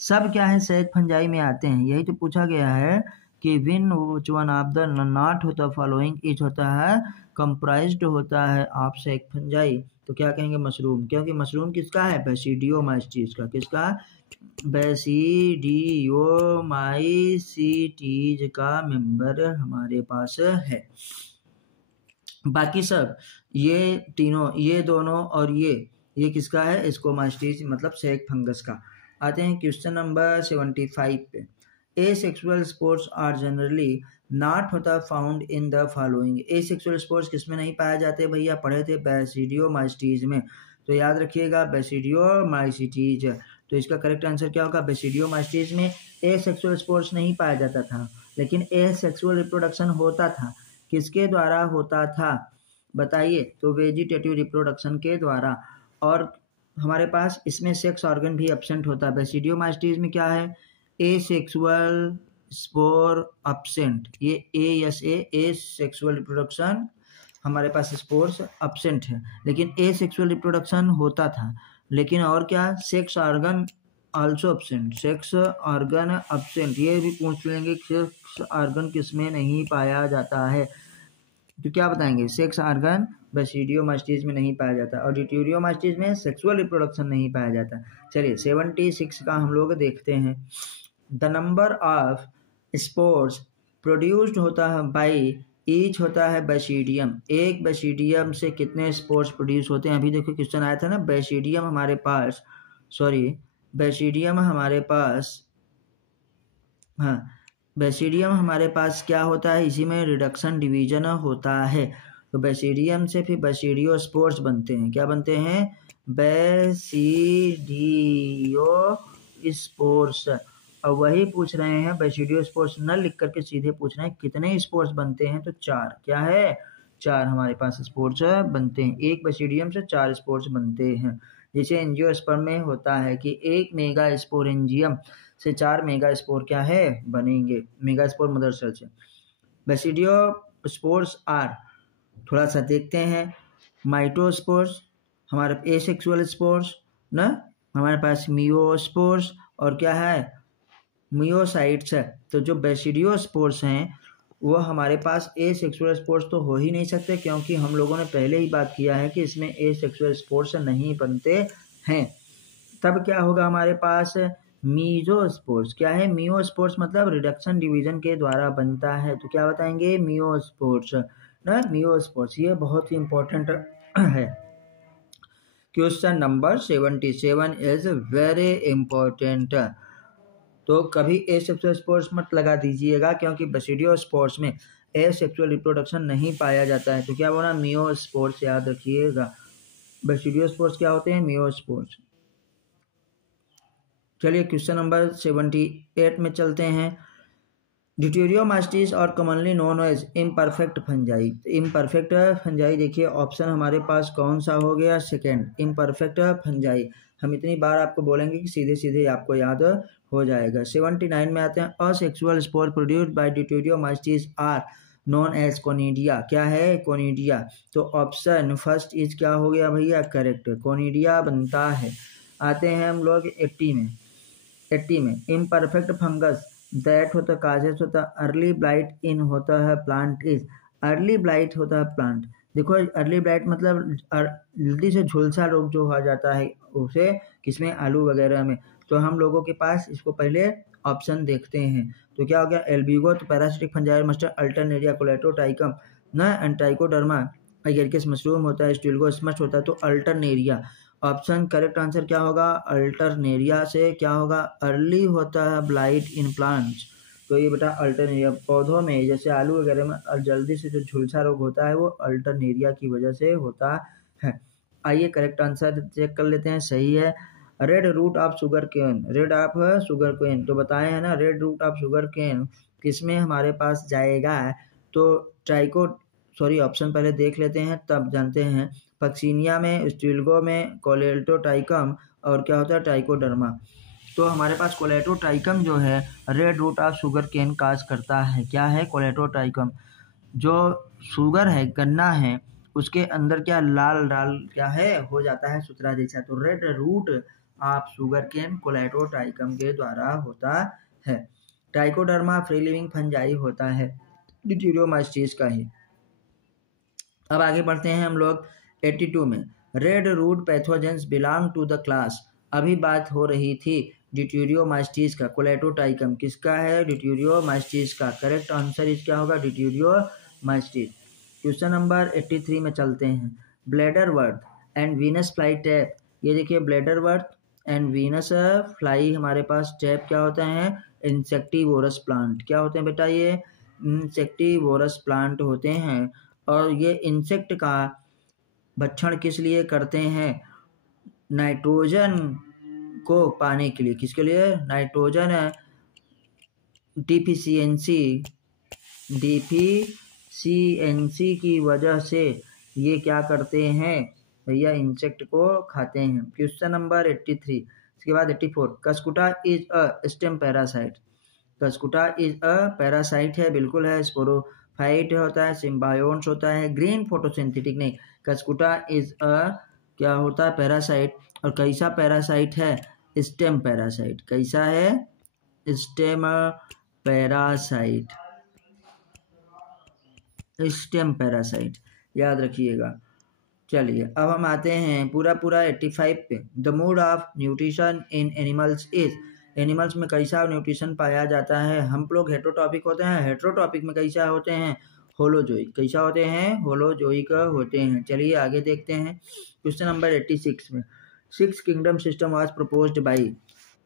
सब क्या है सैक फंजाई में आते हैं। यही तो पूछा गया है कि win which one of the not होता फॉलोइंग इच होता है कंप्राइज्ड होता है ऑफ सैक फंजाई, तो क्या कहेंगे मशरूम, क्योंकि मशरूम किसका है बेसिडियोमाइस्टिस का, किसका बेसिडियोमाइसिटीज का मेंबर हमारे पास है। बाकी सब ये तीनों, ये दोनों और ये किसका है स्कोमास्टिस मतलब सैक फंगस का। आते हैं क्वेश्चन नंबर 75 पे। Asexual spores are generally not होता found in the following, asexual spores किसमें नहीं पाए जाते भैया, पढ़े थे बेसिडियोमाइसिटीज में, तो याद रखिएगा बेसिडियोमाइसिटीज। तो इसका करेक्ट आंसर क्या होगा बेसिडियोमाइसिटीज में एसेक्सुअल स्पोर्स नहीं पाया जाता था, लेकिन एसेक्सुअल रिप्रोडक्शन होता था। किसके द्वारा होता था बताइए, तो वेजिटेटिव रिप्रोडक्शन के द्वारा। और हमारे पास इसमें सेक्स ऑर्गन भी एब्सेंट होता है। बेसिडियोमास्टिस में क्या है, ए सेक्सुअल स्पोर एब्सेंट, ये ए सेक्सुअल रिप्रोडक्शन हमारे पास स्पोर्स एब्सेंट है, लेकिन ए सेक्सुअल रिप्रोडक्शन होता था। लेकिन और क्या, sex organ also absent, sex organ absent, ये भी पूछ लेंगे सेक्स ऑर्गन किसमें नहीं पाया जाता है, तो क्या बताएंगे, सेक्स ऑर्गन बेसिडियोमास्टिस में नहीं पाया जाता और ड्यूटेरियोमास्टिस में सेक्सुअल रिप्रोडक्शन नहीं पाया जाता। चलिए 76 का हम लोग देखते हैं। The number of spores produced होता है बाई ईच होता है बेसिडियम, एक बेसिडियम से कितने स्पोर्स प्रोड्यूस होते हैं। अभी देखो क्वेश्चन आया था ना, बेसिडियम हमारे पास, बेसिडियम हमारे पास, हाँ बेसिडियम हमारे पास क्या होता है, इसी में रिडक्शन डिवीजन होता है। तो बेसिडियम से फिर बेसिडियो स्पोर्स बनते हैं, क्या बनते हैं, बेसिडियो स्पोर्स। और वही पूछ रहे हैं, बेसिडियो स्पोर्स न लिख करके सीधे पूछ रहे हैं कितने स्पोर्स बनते हैं, तो 4, क्या है 4 हमारे पास स्पोर्स बनते हैं, एक बेसिडियम से 4 स्पोर्स बनते हैं। जैसे एंजियोस्पर्म में होता है कि एक मेगा स्पोरेंजियम से 4 मेगा स्पोर क्या है बनेंगे, मेगा स्पोर मदर सेल से। बेसिडियो स्पोर्स आर, थोड़ा सा देखते हैं, माइटोस्पोर्स हमारे एसेक्सुअल स्पोर्स ना, हमारे पास मियोस्पोर्स और क्या है मियोसाइट्स है। तो जो बेसिडियो स्पोर्स हैं वो हमारे पास एसेक्सुअल स्पोर्स तो हो ही नहीं सकते, क्योंकि हम लोगों ने पहले ही बात किया है कि इसमें एसेक्सुअल स्पोर्स नहीं बनते हैं। तब क्या होगा हमारे पास मीजोस्पोर्स, क्या है मियोस्पोर्स, मतलब रिडक्शन डिवीजन के द्वारा बनता है, तो क्या बताएंगे मियोस्पोर्स ना, मियोस्पोर्स, ये बहुत ही इंपॉर्टेंट है। Question number 77 is very important. तो कभी एसेक्सुअल स्पोर्स मत लगा दीजिएगा, क्योंकि बेसिडियो स्पोर्स में एसेक्सुअल रिप्रोडक्शन नहीं पाया जाता है, तो क्या बोला मियोस्पोर्स, याद रखिएगा। बेसिडियो स्पोर्स क्या होते हैं, मियोस्पोर्स। चलिए क्वेश्चन नंबर 78 में चलते हैं। ड्यूटेरियोमास्टिस और commonly known as imperfect fungi. Imperfect fungi देखिए ऑप्शन हमारे पास कौन सा हो गया, सेकेंड इम्परफेक्ट फंजाई। हम इतनी बार आपको बोलेंगे कि सीधे सीधे आपको याद हो जाएगा। 79 में आते हैं, asexual spore produced by deuteromycetes are known as conidia, क्या है कोनिडिया। तो ऑप्शन फर्स्ट इज क्या हो गया भैया, करेक्ट, कोनिडिया बनता है। आते हैं हम लोग 80 में इम्परफेक्ट फंगस दैट होता काजेस होता अर्ली ब्लाइट इन होता है प्लांट इज, अर्ली ब्लाइट होता है प्लांट। देखो अर्ली ब्लाइट मतलब जल्दी से झुलसा रोग जो हो जाता है उसे किसमें, आलू वगैरह में। तो हम लोगों के पास इसको पहले ऑप्शन देखते हैं, तो क्या हो गया एल्बिगो, तो पैरासिटिक फंजाई मस्टर अल्टरनेरिया कोलेटोटाइकम ना, एंटाइकोडर्मा एगेरिकस मशरूम होता है, स्टिल्गो स्मस्ट होता है, तो अल्टरनेरिया। ऑप्शन करेक्ट आंसर क्या होगा, अल्टरनेरिया से क्या होगा, अर्ली होता है ब्लाइट इन प्लांट्स। तो ये बेटा अल्टरनेरिया पौधों में जैसे आलू वगैरह में जल्दी से जो झुलसा रोग होता है वो अल्टरनेरिया की वजह से होता है। आइए करेक्ट आंसर चेक कर लेते हैं, सही है। Red root of sugar cane, red of sugar cane, तो बताए हैं ना red root of sugar cane किसमें हमारे पास जाएगा, तो ऑप्शन पहले देख लेते हैं तब जानते हैं। पक्सीनिया में, स्टिल्गो में, कोलेटोटाइकम और क्या होता है ट्राइकोडर्मा। तो हमारे पास कोलेटोटाइकम जो है red root of sugar cane cause करता है, क्या है कोलेटोटाइकम। जो शुगर है गन्ना है उसके अंदर क्या लाल लाल क्या है हो जाता है सुतरा जैसा, तो red root of sugar cane Colletotrichum के द्वारा होता है। ट्राइकोडर्मा फ्री लिविंग फंजाई होता है ड्यूटेरियोमास्टिस का ही। अब आगे बढ़ते हैं हम लोग 82 में, red rot pathogens belong to the class. अभी बात हो रही थी ड्यूटेरियोमास्टिस का, कोलेटोटाइकम किसका है, ड्यूटेरियोमास्टिस का। करेक्ट आंसर इस क्या होगा, ड्यूटेरियोमास्टिस। क्वेश्चन नंबर 83 में चलते हैं। Bladder worth and Venus fly tap, ये देखिए bladder worth and Venus fly हमारे पास टैप क्या होते हैं, इंसेक्टिवोरस प्लांट। क्या होते हैं बेटा, ये इंसेक्टिवोरस प्लांट होते हैं। और ये इंसेक्ट का भक्षण किस लिए करते हैं, नाइट्रोजन को पाने के लिए, किसके लिए, नाइट्रोजन डिफिशियंसी की वजह से ये क्या करते हैं, भैया इंसेक्ट को खाते हैं। क्वेश्चन नंबर 83, इसके बाद 84, Cuscuta is a stem parasite. Cuscuta is a parasite है, बिल्कुल है। स्पोरोफाइट होता है, सिम्बायोन्स होता है, ग्रीन फोटोसिंथेटिक नहीं। कस्कुटा इज अ क्या होता है, पैरासाइट। और कैसा पैरासाइट है, स्टेम पैरासाइट। कैसा है, स्टेम पैरासाइट, स्टेम पैरासाइट, याद रखिएगा। चलिए अब हम आते हैं पूरा 85 पे। The mode of nutrition in animals is, animals में कैसा न्यूट्रिशन पाया जाता है। हम लोग हेटेरोटॉपिक होते हैं, हेटेरोटॉपिक में कैसा होते हैं, होलोजोइक। कैसा होते हैं, होलोजोइक होते हैं। चलिए आगे देखते हैं। क्वेश्चन नंबर 86 में, 6 kingdom system was proposed by,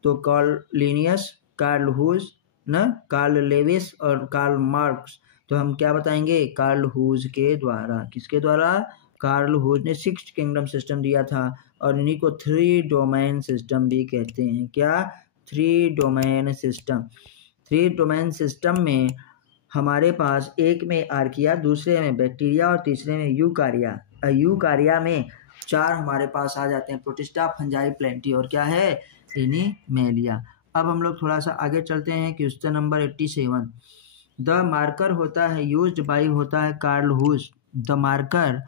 तो कार्ल लिनियस, कार्ल हुज न, कार्ल लेविस और कार्ल मार्क्स। तो हम क्या बताएंगे, कार्ल हुज के द्वारा। किसके द्वारा, कार्ल हुज ने 6 किंगडम सिस्टम दिया था। और इन्हीं को 3 डोमेन सिस्टम भी कहते हैं। क्या, 3 डोमेन सिस्टम। 3 डोमेन सिस्टम में हमारे पास एक में आर्किया, दूसरे में बैक्टीरिया और तीसरे में यूकारिया। यूकारिया में 4 हमारे पास आ जाते हैं, प्रोटिस्टा, फंजाई, प्लेंटी और क्या है, एनिमेलिया। अब हम लोग थोड़ा सा आगे चलते हैं। क्वेश्चन नंबर 87, द मार्कर होता है यूज्ड बाई, होता है कार्ल हुज। द मार्कर,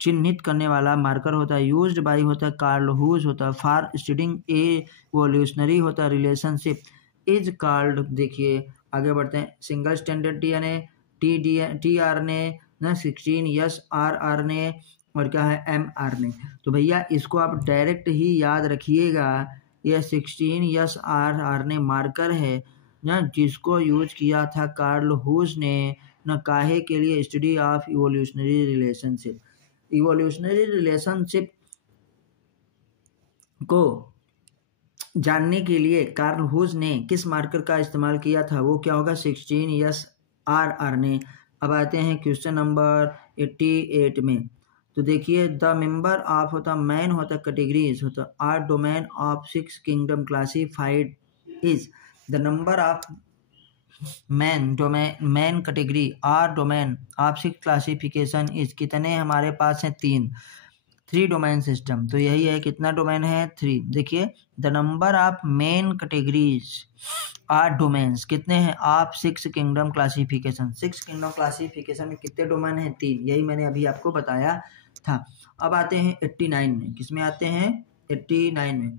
चिन्हित करने वाला मार्कर होता है, यूज्ड बाई होता है कार्ल हुज होता है, फॉर स्टडिंग एवोल्यूशनरी होता है रिलेशनशिप, इज कॉल्ड। देखिए आगे बढ़ते हैं। Single standard DNA, T RNA ना, 16S आरएनए और क्या है, mRNA। तो भैया इसको आप डायरेक्ट ही याद रखिएगा, यह 16S आरएनए मार्कर है ना, जिसको यूज किया था कार्ल हुज ने ना, काहे के लिए, study of evolutionary relationship. Evolutionary relationship को जानने के लिए कार्ल हुज ने किस मार्कर का इस्तेमाल किया था, वो क्या होगा, 16S आरएनए। अब आते हैं क्वेश्चन नंबर 88 में। तो देखिए, द मेंबर ऑफ होता मैन होता कैटेगरीज होता or domain of 6 kingdom classified is, the number of main domain, main category or domain of 6 classification is, कितने हमारे पास हैं, 3 डोमेन सिस्टम। तो यही है, कितना डोमेन है, 3। देखिए, the number of main categories or domains कितने हैं, आप 6 किंगडम क्लासिफिकेशन। 6 किंगडम क्लासिफिकेशन में कितने डोमेन हैं, 3। यही मैंने अभी आपको बताया था। अब आते हैं 89 में। किसमें आते हैं, 89 में।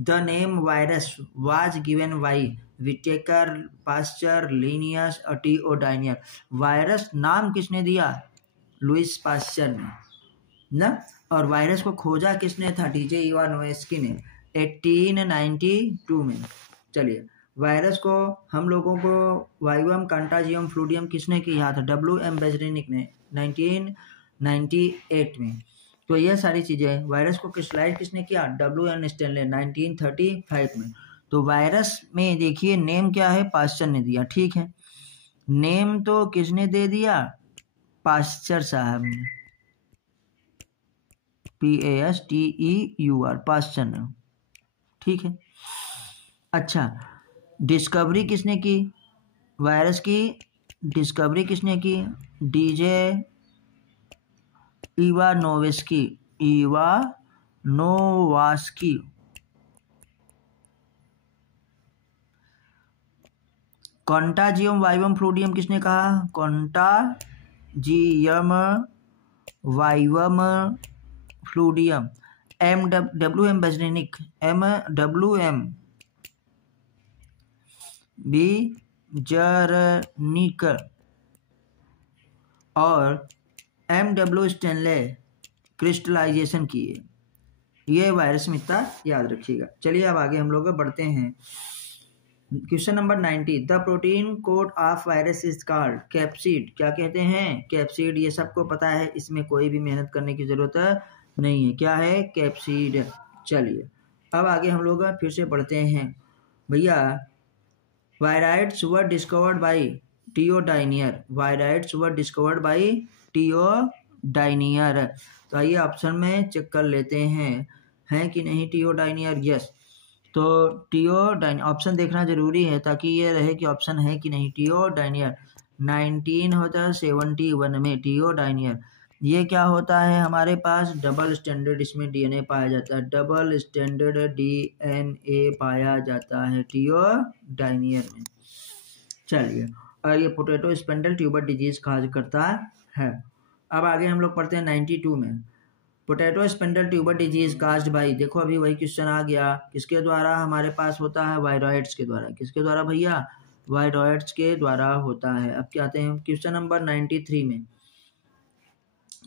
The name virus was given by Whittaker, Pasteur, Linnaeus और टीओडाइनियर। वायरस नाम किसने दिया, लुइस पास्चर ने ना। और वायरस को खोजा किसने था, डीजे इवानोव्स्की ने 1892 में। चलिए, वायरस को हम लोगों को वाइवम कंटाजियम फ्लूडियम किसने किया था, WM बेजरेनिक ने 1998 में। तो यह सारी चीज़ें, वायरस को क्रिस्टलाइज किसने किया, WN स्टेनले 1935 में। तो वायरस में देखिए नेम क्या है, पास्चर ने दिया, ठीक है। नेम तो किसने दे दिया, पास्चर साहब ने, PASTEUR, पास्चर ने, ठीक है। अच्छा, डिस्कवरी किसने की, वायरस की डिस्कवरी किसने की, डीजे इवानोव्स्की, इवानोव्स्की। कंटाजियम वाइवम फ्लूडियम किसने कहा, कंटाजियम वाइवम फ्लूडियम, WM बेजरेनिक, WM बेजरेनिक और MW स्टेनले क्रिस्टलाइजेशन किए। ये वायरस में इतना याद रखिएगा। चलिए अब आगे हम लोग बढ़ते हैं। Question number 90, the protein code of virus is called capsid. क्या कहते हैं, कैप्सिड। ये सबको पता है, इसमें कोई भी मेहनत करने की जरूरत नहीं है। क्या है, कैप्सिड। चलिए अब आगे हम लोग फिर से बढ़ते हैं। भैया, viroids were discovered by T O Diener. Viroids were discovered by T O Diener. तो आइए ऑप्शन में चेक कर लेते हैं कि नहीं टीओडाइनियर, यस। तो टीओडाइनियर ऑप्शन देखना जरूरी है ताकि ये रहे कि ऑप्शन है कि नहीं। टीओडाइनियर 1971 में टीओडाइनियर। ये क्या होता है हमारे पास डबल स्टैंडर्ड इसमें डीएनए पाया जाता है, डबल स्टैंडर्ड डीएनए पाया जाता है थियोडाइनियर में। चलिए, और ये potato spindle tuber disease cause करता है। अब आगे हम लोग पढ़ते हैं 92 में। Potato spindle tuber disease caused by, देखो अभी वही क्वेश्चन आ गया, किसके द्वारा हमारे पास होता है, वायरॉइड्स के द्वारा। किसके द्वारा भैया, वायरॉइड्स के द्वारा होता है। अब क्या आते हैं क्वेश्चन नंबर 93 में।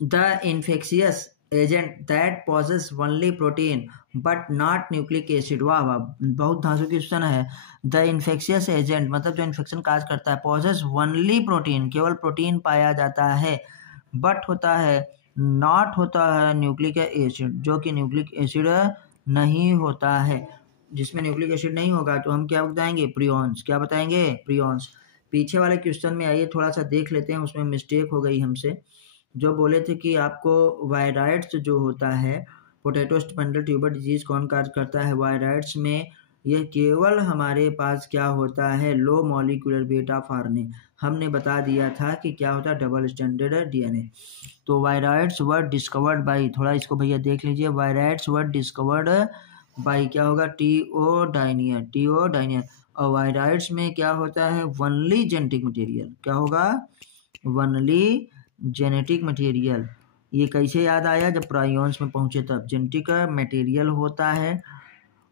The infectious agent that possess only protein but not nucleic acid, वाह वाह, बहुत धांसू क्वेश्चन है। द इन्फेक्शियस एजेंट मतलब जो इन्फेक्शन काज करता है, पॉजेस ओनली प्रोटीन, केवल प्रोटीन पाया जाता है, बट होता है नॉट होता है न्यूक्लिक एसिड, जो कि न्यूक्लिक एसिड नहीं होता है। जिसमें न्यूक्लिक एसिड नहीं होगा तो हम क्या बताएंगे, प्रियॉन्स। क्या बताएंगे, प्रियॉन्स। पीछे वाले क्वेश्चन में आइए थोड़ा सा देख लेते हैं, उसमें मिस्टेक हो गई हमसे। जो बोले थे कि आपको वायरॉइड्स जो होता है, पोटैटो स्पिंडल ट्यूबर डिजीज कौन काज करता है, वायरॉइड्स में यह केवल हमारे पास क्या होता है, low molecular weight of RNA. हमने बता दिया था कि क्या होता है, डबल स्टैंडर्ड डीएनए। तो वायरॉइड्स वर डिस्कवर्ड बाई, थोड़ा इसको भैया देख लीजिए, वायरॉइड्स वर डिस्कवर्ड बाई क्या होगा, थियोडाइनियर, थियोडाइनियर। और वायरॉइड्स में क्या होता है, वनली जेनेटिक मटेरियल, क्या होगा, वनली जेनेटिक मटेरियल। ये कैसे याद आया, जब प्राइयॉन्स में पहुंचे तब। जेनेटिक मटेरियल होता है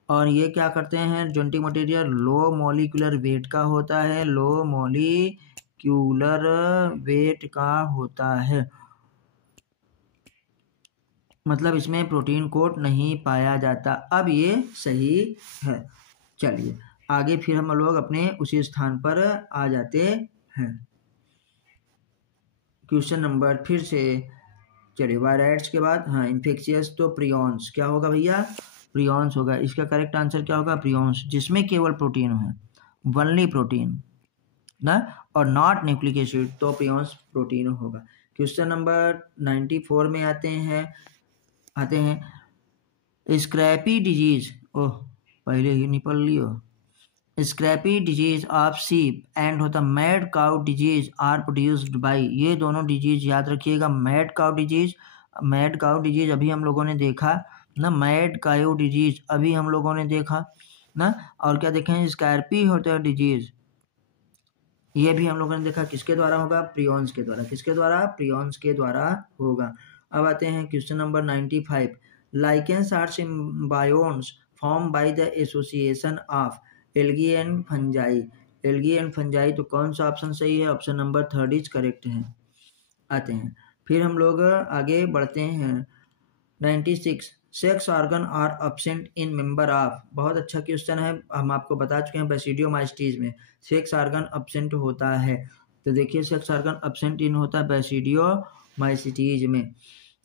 और ये क्या करते हैं, genetic material low molecular weight का होता है, लो मॉलिक्यूलर वेट का होता है, मतलब इसमें प्रोटीन कोट नहीं पाया जाता। अब ये सही है। चलिए आगे फिर हम लोग अपने उसी स्थान पर आ जाते हैं। क्वेश्चन नंबर फिर से, चलिए वायरॉइड्स के बाद हाँ इन्फेक्शियस, तो प्रियॉन्स क्या होगा भैया, प्रियॉन्स होगा। इसका करेक्ट आंसर क्या होगा, प्रियॉन्स, जिसमें केवल प्रोटीन है, वनली प्रोटीन ना, और नॉट न्यूक्लिक एसिड, तो प्रियॉन्स प्रोटीन होगा। क्वेश्चन नंबर 94 में आते हैं स्क्रैपी डिजीज, ओह पहले ही निपल लियो। Scrapie disease of sheep and होता mad cow disease are produced by, ये दोनों डिजीज याद रखिएगा। मैड काउ डिजीज अभी हम लोगों ने देखा ना, मैड काउ डिजीज अभी हम लोगों ने देखा ना। और क्या देखें, स्क्रैपी होता है डिजीज, ये भी हम लोगों ने देखा। किसके द्वारा होगा, प्रियॉन्स के द्वारा। किसके द्वारा, प्रियॉन्स के द्वारा होगा। अब आते हैं question number 95। Lichens are symbionts form by the association of algae and fungi, algae and fungi, तो कौन सा ऑप्शन सही है, ऑप्शन नंबर 3 इज करेक्ट है। आते हैं फिर हम लोग आगे बढ़ते हैं 96। Sex organ are absent in member of, बहुत अच्छा क्वेश्चन है, हम आपको बता चुके हैं बैसिडियोमाइस्टीज में सेक्स ऑर्गन एब्सेंट होता है। तो देखिए सेक्स ऑर्गन एब्सेंट इन होता है बैसिडियोमाइस्टीज में।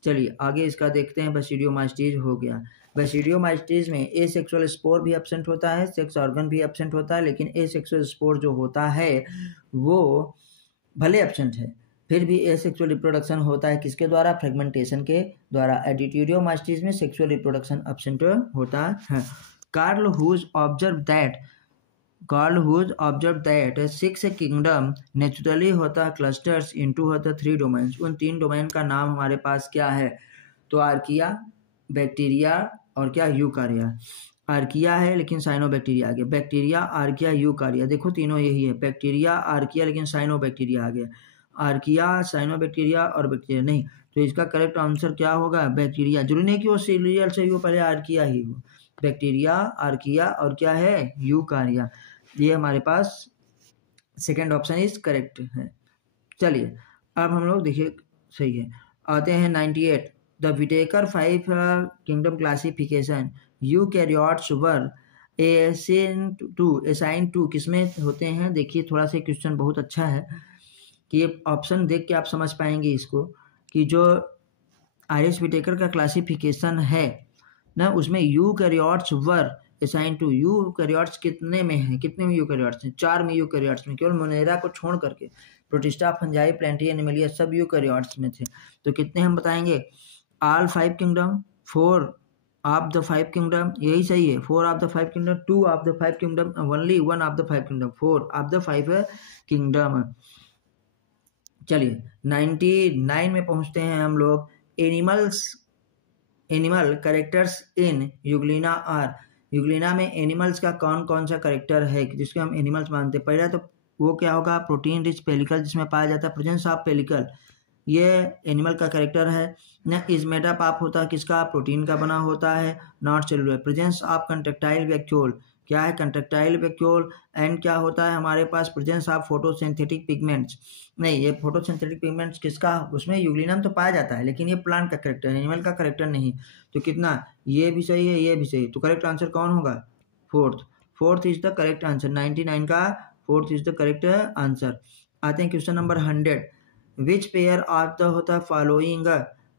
चलिए आगे इसका देखते हैं, बैसिडियोमाइस्टीज हो गया। बैसिडियोमाइस्टीज में ए सेक्सुअल स्पोर भी एब्सेंट होता है, सेक्स ऑर्गन भी एब्सेंट होता है, लेकिन ए सेक्सुअल स्पोर जो होता है वो भले एब्सेंट है, फिर भी एसेक्सुअल रिप्रोडक्शन होता है किसके द्वारा, फ्रेगमेंटेशन के द्वारा। एडिटियोमाइस्टीज में सेक्सुअल रिप्रोडक्शन एब्सेंट होता है। Carl Woese observe that 6 kingdom naturally होता है क्लस्टर्स इनटू होता 3 डोमेन्स, उन 3 डोमेन का नाम हमारे पास क्या है, तो आर्किया, बैक्टीरिया और क्या, यूकारिया। आर्किया है लेकिन साइनोबैक्टीरिया आ गया, बैक्टीरिया, आर्किया, यूकारिया, देखो तीनों यही है, बैक्टीरिया, आर्किया, लेकिन साइनोबैक्टीरिया आ गया। आर्किया, साइनोबैक्टीरिया और बैक्टीरिया नहीं, तो इसका करेक्ट आंसर क्या होगा, बैक्टीरिया। जरूरी नहीं कि वो सीरियल से ही हो, पहले आर्किया ही हो। बैक्टीरिया, आर्किया और क्या है, यूकारिया, ये हमारे पास सेकेंड ऑप्शन इज करेक्ट है। चलिए अब हम लोग देखिए सही है। आते हैं 98। The Whittaker 5 kingdom classification, eukaryotes were assign to किसमें होते हैं, देखिए थोड़ा सा क्वेश्चन बहुत अच्छा है कि ये ऑप्शन देख के आप समझ पाएंगे इसको, कि जो आर.एस. विटेकर का क्लासिफिकेशन है ना, उसमें eukaryotes were assign to, eukaryotes कितने में है, कितने में यूकैरियोट्स हैं, 4 में यूकैरियोट्स में, केवल मोनेरा को छोड़ करके, प्रोटिस्टा, फंजाई, प्लैंटी, एनिमलिया सब यूकैरियोट्स में थे। तो कितने हम बताएंगे, all 5 kingdom, 4 of the 5 kingdom, यही सही है, 4 of the 5 kingdom, 2 of the 5 kingdom, only 1 of the 5 kingdom, 4 of the 5 kingdom. चलिए 99 में पहुंचते हैं हम लोग। Animal characters in Euglena are. Euglena में एनिमल्स का कौन कौन सा करेक्टर है जिसको हम एनिमल्स मानते हैं। पहला तो वो क्या होगा, प्रोटीन रिच पेलिकल, जिसमें पाया जाता है प्रेजेंस ऑफ पेलिकल, ये एनिमल का करेक्टर है ना। इज मेड अप आप होता है किसका, प्रोटीन का बना होता है, not cellular. Presence of contractile vacuole, क्या है कंट्रेक्टाइल वैक्यूल। एंड क्या होता है हमारे पास, प्रेजेंस ऑफ फोटोसिंथेटिक पिगमेंट्स। नहीं, ये फोटोसिंथेटिक पिगमेंट्स किसका, उसमें यूग्लिनम तो पाया जाता है, लेकिन ये प्लांट का करेक्टर है, एनिमल का करेक्टर नहीं। तो कितना, ये भी सही है, ये भी सही। तो करेक्ट आंसर कौन होगा, fourth is the correct answer. 99 का fourth is the correct answer. आते हैं question number 100। Which pair of the होता है फॉलोइंग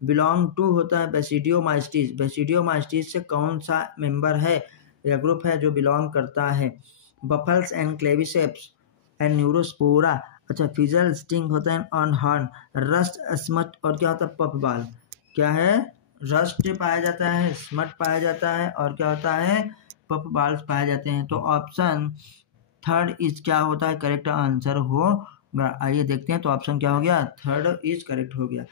बिलोंग टू होता है बेसिडियोमाइस्टिस। बेसिडियोमाइस्टिस से कौन सा मेंबर है या ग्रुप है जो बिलोंग करता है। बफल्स एंड क्लेविसेप्स एंड न्यूरोस्पोरा। अच्छा, फिजल स्टिंग होता है ऑन हॉर्न, रस्ट स्मट और क्या होता है पफ बाल। क्या है, रस्ट पाया जाता है, स्मट पाया जाता है और क्या होता है पफ बाल्स पाए जाते हैं। तो ऑप्शन थर्ड इज क्या होता है करेक्ट आंसर होगा। आइए देखते हैं, तो ऑप्शन क्या हो गया, थर्ड इज करेक्ट हो गया।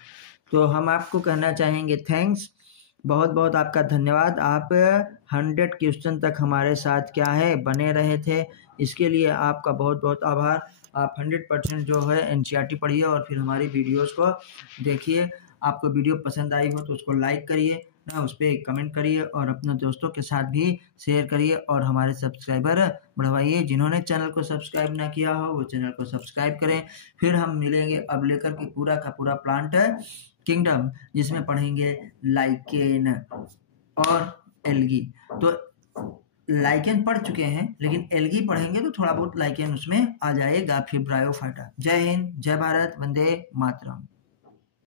तो हम आपको कहना चाहेंगे थैंक्स, बहुत बहुत आपका धन्यवाद। आप 100 क्वेश्चन तक हमारे साथ क्या है बने रहे थे, इसके लिए आपका बहुत बहुत आभार। आप 100% जो है NCERT पढ़िए और फिर हमारी वीडियोस को देखिए। आपको वीडियो पसंद आई हो तो उसको लाइक करिए ना, उस पर कमेंट करिए और अपने दोस्तों के साथ भी शेयर करिए और हमारे सब्सक्राइबर बढ़वाइए। जिन्होंने चैनल को सब्सक्राइब ना किया हो वो चैनल को सब्सक्राइब करें। फिर हम मिलेंगे अब लेकर के पूरा का पूरा प्लांट किंगडम, जिसमें पढ़ेंगे लाइकेन और एल्गी। तो लाइकेन पढ़ चुके हैं, लेकिन एल्गी पढ़ेंगे तो थोड़ा बहुत लाइकेन उसमें आ जाएगा, फिर ब्रायोफाइटा। जय हिंद, जय भारत, वंदे मातरम।